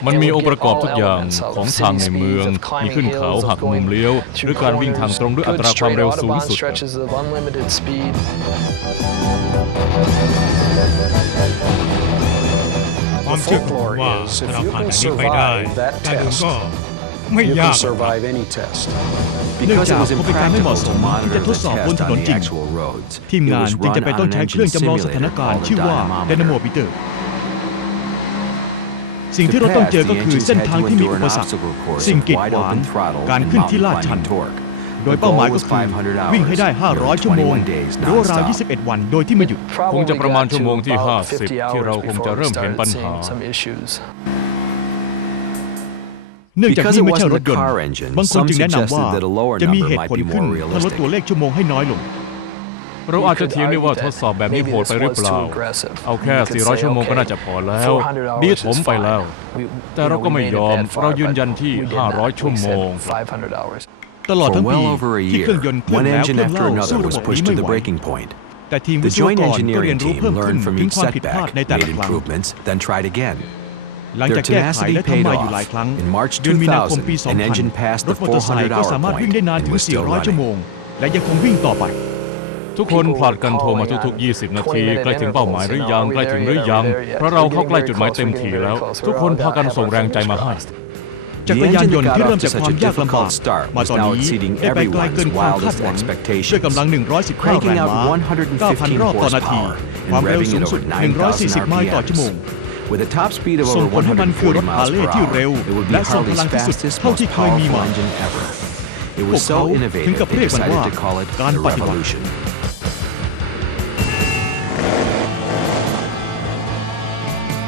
มันมีองค์ประกอบทุกอย่างของทางในเมือง มีขึ้นเขาหักมุมเลี้ยว หรือการวิ่งทางตรงด้วยอัตราความเร็วสูงสุด ความเชื่อของผมว่าถ้าเราผ่านด่านนี้ไปได้การเดินก็ไม่ยาก เนื่อง Because จา it ก was พบเป็นการไม่เหมาะส impractical ม to ที่จะ monitor ทด the สอบบน test ถน on น the จริง actual roads, ทีม it งาน was จึง run จะไปต้อง on ใช้ an เครื่อง engine จำลองสถาน simulator การณ์ called ชื่อ a ว่า dynamometer. ไดนาโมมิเตอร์ สิ่งที่เราต้องเจอก็คือเส้นทางที่มีอุปสรรคสิ่งกีดขวางการขึ้นที่ลาดชัน โดยเป้าหมายก็คือวิ่งให้ได้ 500 ชั่วโมงหรือราว 21 วันโดยที่ไม่หยุด คงจะประมาณชั่วโมงที่ 50 ที่เราคงจะเริ่มเห็นปัญหา เนื่องจาก Because นี่ it ไม่ใช่ร wasn't ถ a ยนต์ car engine, บางคน some จึงแนะนำว่า suggested that a lower จะมี number เหตุ might ผล be ขึ้น more ถ้าลด realistic. ตัวเลขชั่วโมงให้น้อยลง เราอาจจะเถียงได้ว่าทดสอบแบบนี้โหดไปหรือเปล่าเอาแค่400 ชั่วโมงก็น่าจะพอแล้วดีถมไปแล้วแต่เราก็ไม่ยอมเรายืนยันที่500 ชั่วโมงตลอด For ทั้งปี well over a ที่ year, เครื่องยนต์เคลื่อน one แล้วเค engine ลื่อน after เล่าสู้ another ระ was บบนี้ pushed to ไม่ the ไหว breaking point. แต่ทีมวิ The ศว joint กรก็เรีย engineering นรู้ team เพิ่มขึ้น learned from ถึง each ความผิดพลาด setback, ในแต่ made ละครั้ง improvements, then tried again. หลัง Their จากแก้ไข tenacity และทำ paid มาอยู่หลาย off. ครั้ง In March เดือนมีนาคมปี 2000, an engine 2000 passed ร the ถมอเตอร์ไซค์ก็ 400-hour สามารถวิ่ง point ได้นาน and ถึง was still 400 ชั่วโม running. งและยังคงวิ่งต่อไปทุกคนผลัดกันโทรมาทุกๆ 20 นาทีใกล้ถึงเป้าหมายหรือยังใกล้ถึงหรือยังเพราะเราเข้าใกล้จุดหมายเต็มทีแล้วทุกคนพากันส่งแรงใจมาให้จักรยานยนต์ที่เริ่มจากความยากลำบากมาตอนนี้ได้ไปไกลเกินความคาดหวังด้วยกำลัง115 แรงม้า 9,000 รอบต่อนาทีความเร็วสูงสุด 140 ไมล์ต่อชั่วโมง With a top speed of ส่ง over ผลให้มันคือรถ 140 ฮาร์ miles เล per ย์ที่เร็ว hour, it would be และส่งพ Harley's ลังที่สุด fastest, เท่า most ที่เคยมี powerful มา engine ever. It พว was กเขา so ถึง innovative กับ they เรียกมัน decided ว่า to call it การ the ปฏิวัติ revolution.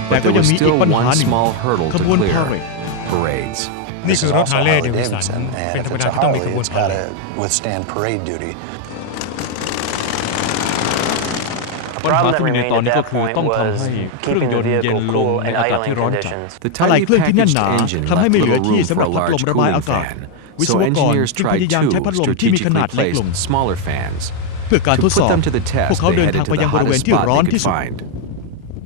แต่ But ก็ there ยัง was มีอีก still ปัญหา one หนึ่ง small hurdle ข to บวน clear: พาเหรด parades. นี่คือรถฮาร์เลย์เดวิสันเป็นธรรมดาที่ต้องมีขบวนพาเหรด ปัญหาที่มีในตอนนี้ก็คือต้องทำให้เครื่องยนต์เย็นลงในอากาศที่ร้อนจัด The อะไหล่ tightly เครื่องที่แน่นหนา packaged engine ทำให้ left ไม่เหลือ little ที่ room สำห for รับ a พัดลม large ระบาย cooling อากาศ fan, วิศ so วกร engineers จึงพ tried ยายาม two ใช้พัดลมที่มีข strategically นาดเล็กล placed ง smaller fans. เพื่อการท To ดส put อบ them to the พวก test, เขา they เดิน headed ทาง to ไป the ยังบริเวณ hottest ที่ spot ร้อน they ที่ could สุด find.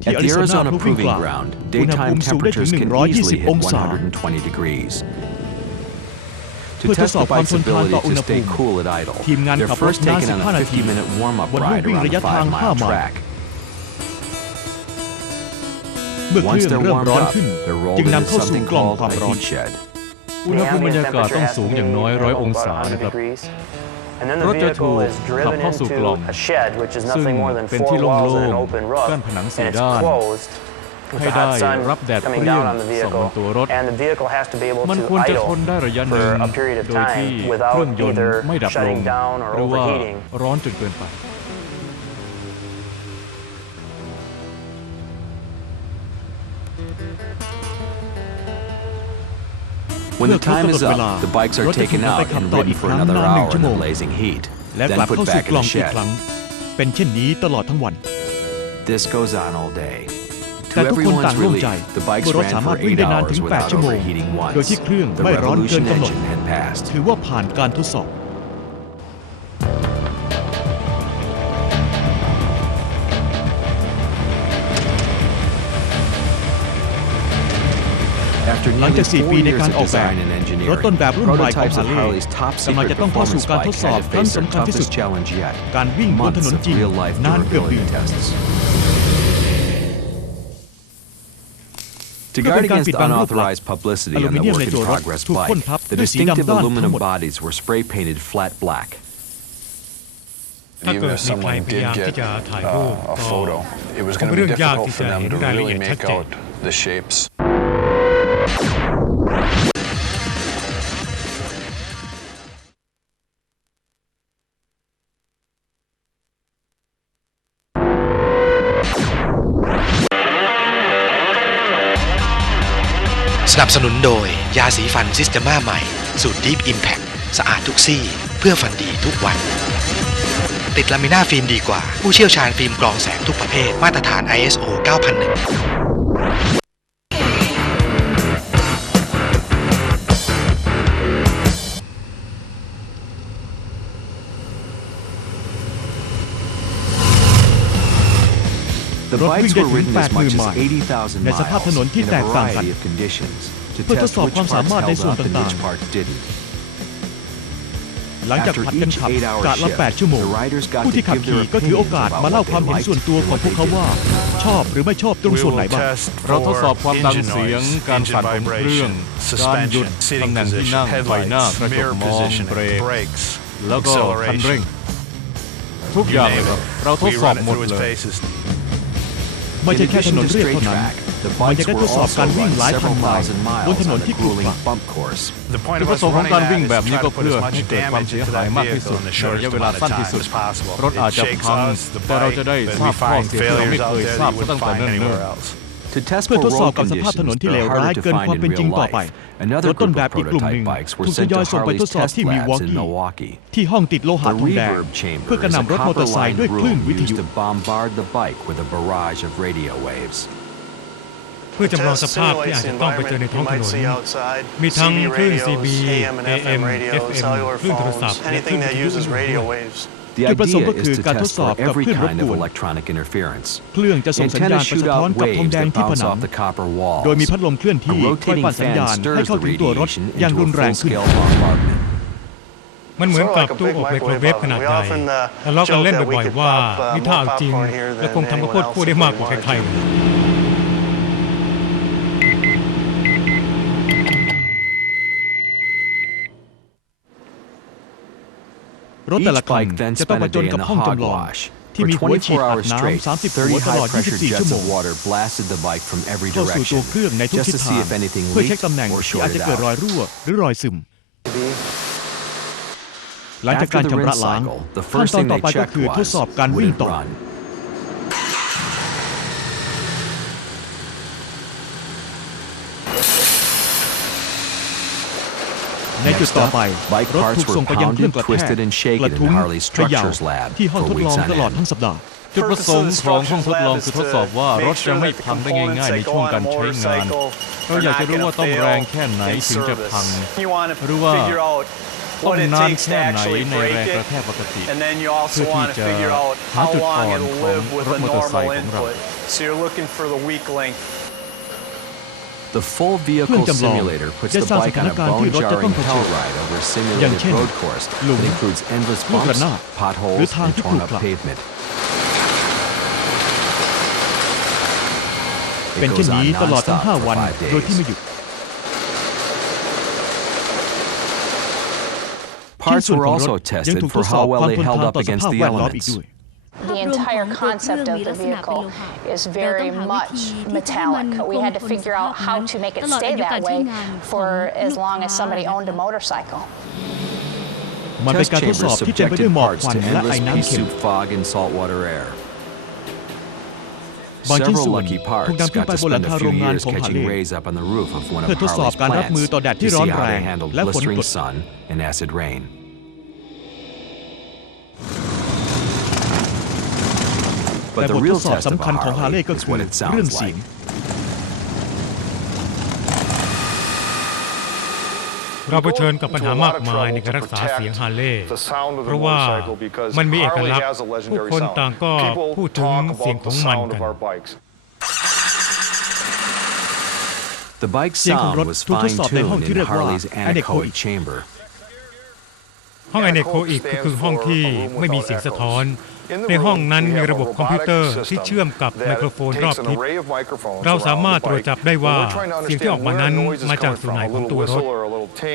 ที่ At อา the ริโซนา Arizona เพื่อวิ่งก Proving ลาง Ground, อุณหภู daytime มิสูงได้ถึง temperatures can easily 120 hit องศา 120 degrees. เพื่อ To ทด test สอบ the ความ bike's ทนทาน ability ต่ออุณ to หภู stay มิ cool at idle, ทีมงาน they're ขับรถ first นาน taken on a 15 นาที 50-minute warm-up บนลู่ ride วิ่ง around ระ the ยะทาง 5 5-mile ไมล์ track. เมื่อเค Once รื่อง they're เริ่ม warmed ร้อน up, ขึ้น they're จึง rolled นำ into เข้าสู่ something กล่อง called ความ a ร้อน heat shed. อุณหภูมิบรรยากาศต้องสูงอย่างน้อย100 องศานะครับรถจะถูกขับเข้าสู่กล่องซึ่งเป็นที่โล่งๆกั้นผนัง4 ด้านให้ได้รับแดดเปรี้ยงส่องบนตัวรถมันควรจะทนได้ระยะหนึ่งโดยที่เครื่องยนต์ไม่ดับลงหรือว่าร้อนจนเกินไป When the time is up, the bikes are taken out and ridden for another hour in the blazing heat, และก then ลับ put เข้าสู่ back ก in ล่อ the งอีก shed. ครั้งเป็นเช่นนี้ตลอดทั้งวัน This goes on all day. แต่ To ทุกคนต่าง everyone's โล่งใจ relief, the เมื่ bikes อรถ ran สามารถ for วิ่ง 8 ได้นานถึ hours ง without 8 ชั่วโมง overheating โดย once. ที่เครื่อง The ไม่ร้อนเกิน revolution กำหนด engine had passed. ถือว่าผ่านการทดสอบ After หลัง nearly จาก 4 4 ปีใน years การ of ออกแบบ design and รถต้น engineering, แบบรุ่นใหม่ของ prototypes ฮา of ร์เลย์ Harley's top กำลัง secret จะต้องเข้าสู่ performance การทด bike สอบ had to ครั้ง face their สำคัญที่สุด toughest challenge yet: การวิ่งบนถนน months จริ of ง real-life นานเกือบเดือน durability tests. เพื่ To อเป็ guard นการ against ปิดบังรูปลักษณ์ unauthorized publicity อลู on มิ the เนียมใน work in ตัวรถ progress ถูกพ่น bike, ทับ the ด้วยสี distinctive ดำด้านทั้ง aluminum หมด bodies were spray painted flat black. ถ้าเกิดมีใครพยายามที่จะถ่ายรูปก็คงเป็นเรื่องยากที่จะเห็นรายละเอียดชัดเจน สนับสนุนโดยยาสีฟันซิสเต m าใหม่สูตร Deep Impact สะอาดทุกซี่เพื่อฟันดีทุกวัน ติดลามิน่าฟิล์มดีกว่าผู้เชี่ยวชาญฟิล์มกรองแสงทุกประเภทมาตรฐาน ISO 9001The bikes were ridden as much as 80,000 ในสภาพถนน miles ที่ in a แตกต่างกัน variety of conditions to เพื่อทด test สอบ which ความสา parts มารถใน held ส่วน up and ต่าง which parts didn't. ๆ หลังจาก After ผัดกัน each ขับ 8-hour กะละ shift, 8 ชั่วโมง the riders got ผู้ to ที่ขับ give ขี่ their ก็ถือโอกาส opinions มาเล่า about ความ what เห็น they ส่วน liked ตัว and ของ what พวก they เขาว่า didn't. ชอบหรือไม่ชอบตรงส่วนไหนบ้าง เราทดสอบความดังเสียงการสั่นของเครื่องการหยุดตำแหน่งที่นั่งไฟหน้ากระจกมองเบรกแล้วก็คันเร่งทุกอย่างเลยครับเราทดสอบหมดเลย ไม่ In ใช่แค่ถ addition นน to เรียบ straight เท่านั้น track, the มันยัง bikes ได้ท were ดสอบ also การวิ่ง run หลายพัน several ไมล์ thousand บน miles ถน on น a ที่ขรุข grueling ระ bump course. จุดประสงค์ของการวิ่งแบบนี้ก็เพื่อให้เกิดความเสียหายมากที่สุดในระยะเวลาสั้นที่สุดรถอาจจะพังแต่เราจะได้ทราบข้อเสียที่เราไม่เคยทราบมาตั้งแต่เนิ่นๆ To เพื่อทดสอบกับสภาพถนนที่เลวร้ายเกินความเป็นจริงต่อไปรถต้นแบบอีกกลุ่มหนึ่งถูกทยอยส่งไปทดสอบที่มิลวอกกี้ที่ห้องติดโลหะทองแดงเพื่อกระหน่ำรถมอเตอร์ไซค์ด้วยคลื่นวิทยุเพื่อจำลองสภาพที่อาจจะต้องไปเจอในท้องถนนมีทั้งคลื่น CB AM FM คลื่นโทรศัพท์และคลื่นวิทยุอื่นๆ จุดประสงค์ก็คือการทดสอบกับคลื่นรบกวนเครื่องจะส่งสัญญาณไปสะท้อนกับทองแดงที่ผนังโดยมีพัดลมเคลื่อนที่คอยปั่นสัญญาณให้เข้าถึงตัวรถอย่างรุนแรงขึ้นมันเหมือนกับตู้อบไมโครเวฟขนาดใหญ่ทะเลาะกันเล่นบ่อยๆว่านี่ถ้าเอาจริงและคงทำข้าวโพดคั่วได้มากกว่าใครๆรถแต่ละคันจะต้องผจญกับห้องจำลองที่มีหัวฉีดอัดน้ำ30 หัวตลอด 24 ชั่วโมงเข้าสู่ตัวเครื่องในทุกทิศทางเพื่อเช็คตำแหน่งที่อาจจะเกิดรอยรั่วหรือรอยซึมหลังจากการชำระล้างขั้นตอนต่อไปก็คือทดสอบการวิ่งต่อในจุดต่อไปรถถูกส่งไปยังเครื่องกระแทกกระทุ้งเขย่าที่ห้องทดลองตลอดทั้งสัปดาห์จุดประสงค์ของห้องทดลองคือทดสอบว่ารถจะไม่พังได้ง่ายๆในช่วงการใช้งานเราอยากจะรู้ว่าต้องแรงแค่ไหนถึงจะพังหรือว่าต้องนานแค่ไหนในแรงกระแทกปกติเพื่อที่จะหาจุดอ่อนของรถมอเตอร์ไซค์ของเราThe full vehicle simulator puts the bike on a bone-jarring hell ride over a simulated road course that includes endless bumps, potholes, and torn-up pavement. เป็นเช่นนี้ตลอดทั้ง 5 วันโดยที่ไม่หยุด Parts were also tested for how well they held up against the elements. The entire concept of the vehicle is very much metallic. We had to figure out how to make it stay that way for as long as somebody owned a motorcycle. มันเป็นการทดสอบที่เต็มไปด้วยหมอกควันและไอน้ำเค็มบางชิ้นส่วนถูกนำขึ้นไปบนหลังคาโรงงานของฮาร์เลย์เพื่อทดสอบการรับมือต่อแดดที่ร้อนแรงและฝนตกแต่บททดสอบสำคัญของฮาร์เลย์ก็คือเรื่องเสียงเราเผชิญกับปัญหามากมายในการรักษาเสียงฮาร์เลย์เพราะว่ามันมีเอกลักษณ์ผู้คนต่างก็พูดถึงเสียงของมันกันเสียงของรถถูกทดสอบในห้องที่เรียกว่าอเนโคอิกห้องอเนโคอิกก็คือห้องที่ไม่มีเสียงสะท้อนในห้องนั้นมีระบบคอมพิวเตอร์ที่เชื่อมกับไมโครโฟนรอบทิศเราสามารถตรวจจับได้ว่าเสียงที่ออกมานั้นมาจากส่วนไหนของตัวรถ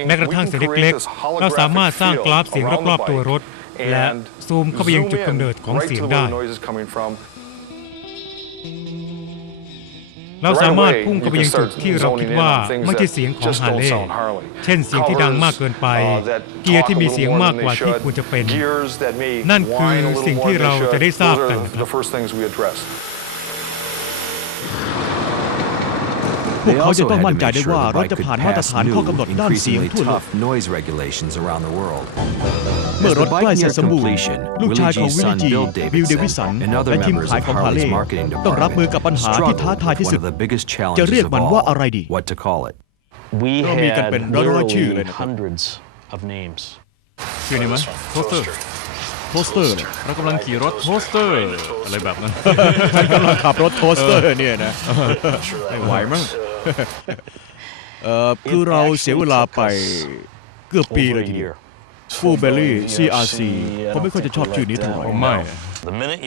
แม้กระทั่งเสียงเล็กๆเราสามารถสร้างกราฟเสียงรอบๆตัวรถและซูมเข้าไปยังจุดกำเนิดของเสียงได้เราสามารถพุ่งเข้าไปยังจุดที่เราคิดว่าไม่ใช่เสียงของฮาร์เลย์เช่นเสียงที่ดังมากเกินไปเกียร์ที่มีเสียงมากกว่าที่ควรจะเป็นนั่นคือสิ่งที่เราจะได้ทราบกันพวกเขาจะต้องมั่นใจได้ว่ารถจะผ่านมาตรฐานข้อกำหนดด้านเสียงทั่วโลกเมื่อรถใกล้เสร็จสมบูรณ์ลูกชายของวิลลี่จีบิลเดวิสันและทีมขายของฮาร์เลย์ต้องรับมือกับปัญหาที่ท้าทายที่สุดจะเรียกมันว่าอะไรดีเรามีกันเป็นร้อยๆชื่อเลยนะครับชื่อนี้ไหมโทสเตอร์เลยเรากำลังขี่รถโทสเตอร์อะไรแบบนั้นฉันกำลังขับรถโทสเตอร์เนี่ยนะไม่ไหวมั้งคือเราเสียเวลาไปเกือบปีเลยทีเดียวฟูเบลลี่ CRC ผมไม่ค่อยจะชอบชื่อนี้เท่าไหร่ไม่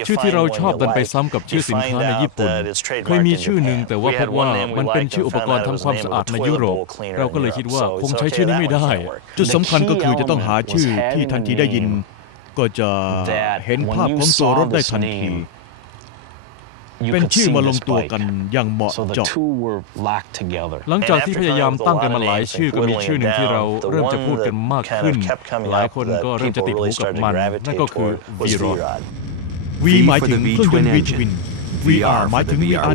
ชื่อที่เราชอบดันไปซ้ำกับชื่อสินค้าในญี่ปุ่นเคยมีชื่อหนึ่งแต่ว่าพบว่ามันเป็นชื่ออุปกรณ์ทำความสะอาดในยุโรปเราก็เลยคิดว่าคงใช้ชื่อนี้ไม่ได้จุดสำคัญก็คือจะต้องหาชื่อที่ทันทีได้ยินก็จะเห็นภาพของตัวรถได้ทันทีเป็นชื่อมาลงตัวกันอย่างเหมาะเจาะหลังจากที่พยายามตั้งกันมาหลายชื่อก็มีชื่อหนึ่งที่เราเริ่มจะพูดกันมากขึ้นหลายคนก็เริ่มจะติดหูกับมันนั่นก็คือวีรอดวีหมายถึงเครื่องยนต์วีทวิน VR หมายถึง VR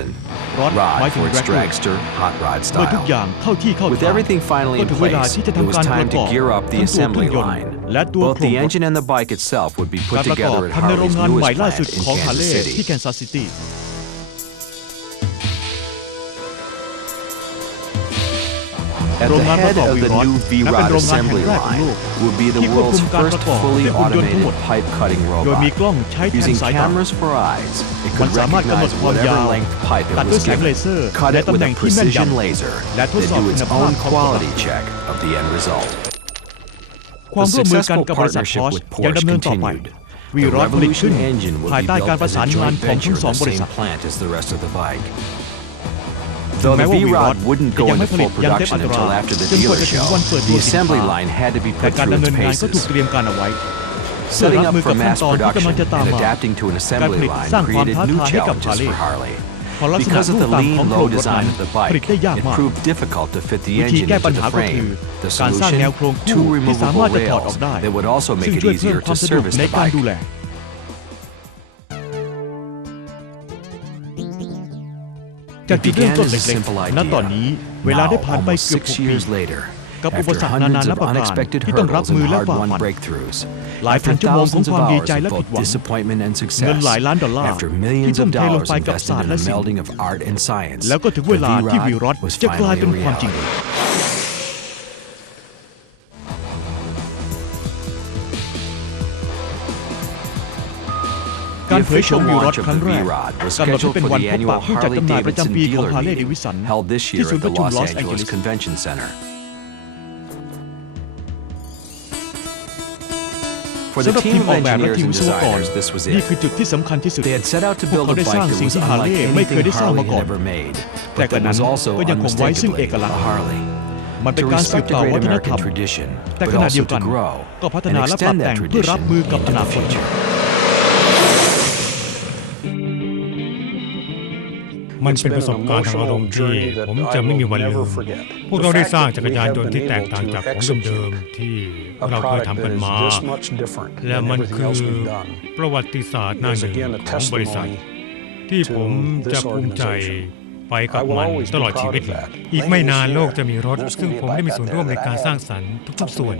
1,000 Rod หมายถึง dragster hot rod เมื่อทุก style. อย่างเข้าที่เข้า With ทาง everything finally ก็ in ถึงเวลา place, ที่จะ it ทำ was การประ time ก to อบ gear up the ทั้งตัวเครื่ assembly องยนต์ line. และตัว Both โครง the รถ engine and the bike itself would be กา put รประกอบ together at ทำในโรง Harley's งานใหม่ newest ล่าสุด plant in ของ Kansas Harley City. ที่แคนซัสซิตี้ At the head of the new V-Rod assembly line would be the world's first fully automated pipe cutting โดย robot. มีกล้องใช้แทน Using สายตา cameras for eyes, it มัน could สามารถกำหนด recognize ความยา whatever ว length pipe ตัด it ด้วย was แสงเล given, เซอร์ cut และ it ตำ with แหน่ a งที่แม่น precision ยำ laser, และทด then สอบ do คุ its ณภาพ own ของผล quality check of the end result. ความ The ร่วมมือกัน successful กับบริษัท partnership พอร์ช with ยัง Porsche ดำเนินต่อไป continued. วี The รอดผลิตขึ้น Revolution engine would ภาย be ใต้การ built ประ as สาน a งาน joint ของทั้ venture ง in สอง the บริ same ษัท plant as the rest of the bike. ถึง Though แม้ the ว่าวีรอ V-Rod ด wouldn't จะ go ยังไม่ into ผลิต full ยางเต็ม production อัตรา until after the จนกว่าจะถึง dealer วันเปิด show, ตัว the สินค้า assembly line had to be แต่ put การ through ดำ its เนินงานก็ถูก paces. เตรียมการเอาไว้เพื่อ Setting รับ up มือ for กับขั้น mass ตอนที่กำลัง production จะตาม and มา adapting to an การ assembly ผลิต line สร้างความ created ท้า new ทายให้กับ challenges Harley for Harley. เพราะลักษณะ Because รู of ป the ต่ำ lean, ของโคร low งรถนั้น design of the ผลิต bike, ได้ยาก it มาก proved difficult to fit the วิธี engine แก้ into ปัญหา the ก็คือ frame. The การสร้างแนว solution: โครงคู่ two ที่สามารถ removable จะถอดออก rails ได้ that would also ซึ่ make ง it ช่วยเพิ่ม easier ควา to มสะดวก service ใน the การ bike. ดูแลจากจุดเริ่ม Began ต้น as เล็ a ก simple ๆ ณ ตอน idea. นี้เวลาได้ Now, ผ่านไป almost เกือบ 6 6 ปี years later, กับอุป after สรรคนานา hundreds นับ of ประการ unexpected ที่ต้องรับ hurdles มือ and และฝ่า hard-won ฟัน breakthroughs, หลายพัน after ชั่วโมงของ thousands ความ of ดี hours ใจ of และผิด both หวัง disappointment and เงิน success, หลายล้านดอลลาร์ after ที่ millions ทุ่ of มเทลง dollars ไปกับ invested ศาสต in ร์และ the ศิลป์ melding of art and science, แล้วก็ถึงเว the ลาที่วีรอด V-Rod was จะกลาย finally เป็น a ความจริง reality. การ The เผยโฉ official มวีรอ launch ด of ครั้ง the แรก V-Rod was กำหนดให้ scheduled เป็น for วัน the พบปะ annual ผู้จัด Harley จำหน่ายประ Davidson จำปีของ dealer ฮาร์เลย์เด meeting วิสัน held this ที่ year ศูน at ย์ป the ระชุม Los ลอสแองเจ Angeles ลิส Convention Center. For สำ the หรับทีม team อ of อกแบบและ engineers ทีม and วิศวกร designers, this was นี่ it. คือจุดที่สำคัญที่สุด They had set out to พวก build เขา a ได้สร้าง bike that สิ่ง was ที่ฮาร์เล unlike ย์ไม่เคย anything ได้สร้างมา Harley ก่อน had ever made, แต่ but กระ that นั้น was also ก็ยังคงไว้ซึ่งเอ unmistakably กลักษ a ณ์ Harley. มันเป็น To การสืบ respect ต่ the อ great วัฒนธรร American ม tradition, แต่ but ขณะเดีย also วกั to น grow ก็พัฒ and นาและปรับ extend แต่ง that เพื่อรับ tradition มือกับอ into นา the คต future. มันเป็นประสบการณ์ทางอารมณ์ที่ผมจะไม่มีวันลืมพวกเราได้สร้างจักรยานยนต์ที่แตกต่างจากของเดิมๆที่เราเคยทำกันมาและมันคือประวัติศาสตร์หน้าหนึ่งของบริษัทที่ผมจะภูมิใจไปกับมันตลอดชีวิตอีกไม่นานโลกจะมีรถซึ่งผมได้มีส่วนร่วมในการสร้างสรรค์ทุกๆส่วน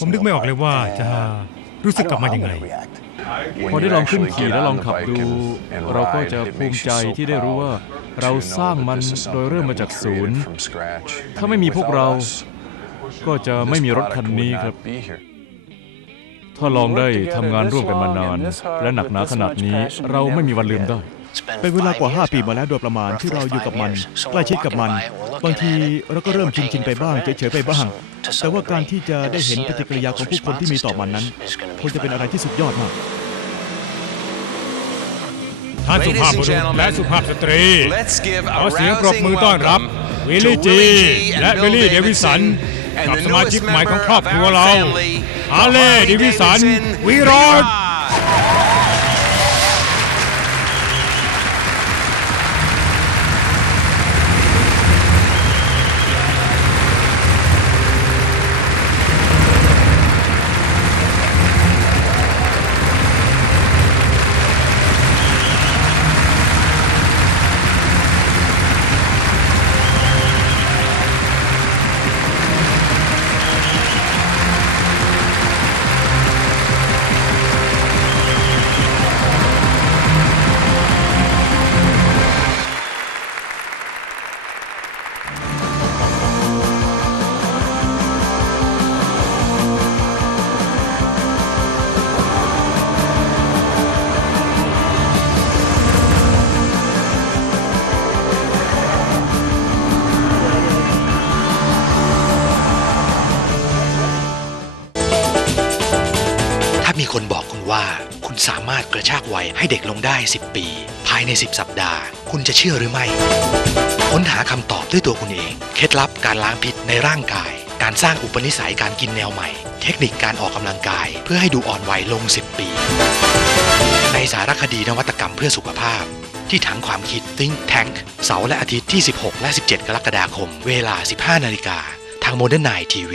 ผมนึกไม่ออกเลยว่าจะรู้สึกกับมันยังไงพอได้ลองขึ้นขี่และลองขับดู เราก็จะภูมิใจที่ได้รู้ว่าเราสร้างมันโดยเริ่มมาจากศูนย์ถ้าไม่มีพวกเราก็จะไม่มีรถคันนี้ครับถ้าลองได้ทำงานร่วมกันมานานและหนักหนาขนาดนี้เราไม่มีวันลืมได้เป็นเวลากว่า 5 ปีมาแล้วโดยประมาณที่เราอยู่กับมันใกล้ชิดกับมันบางทีเราก็เริ่มชินๆไปบ้างเฉยๆไปบ้างแต่ว่าการที่จะได้เห็นปฏิกิริยาของผู้คนที่มีต่อมันนั้นคงจะเป็นอะไรที่สุดยอดมากท่านสุภาพบุรุษและสุภาพสตรีขอเสียงปรบมือต้อนรับวิลลี่จีและบิลลี่เดวิสันกับสมาชิกใหม่ของครอบครัวเราฮาร์เลย์เดวิสันวีรอดมีคนบอกคุณว่าคุณสามารถกระชากวัยให้เด็กลงได้10 ปีภายใน10 สัปดาห์คุณจะเชื่อหรือไม่ค้นหาคำตอบด้วยตัวคุณเองเคล็ดลับการล้างพิษในร่างกายการสร้างอุปนิสัยการกินแนวใหม่เทคนิคการออกกำลังกายเพื่อให้ดูอ่อนวัยลง10 ปีในสารคดีนวัตกรรมเพื่อสุขภาพที่ถังความคิด Think Tank เสาร์และอาทิตย์ที่16 และ 17 กรกฎาคมเวลา 15 นาฬิกาทาง Modern Night TV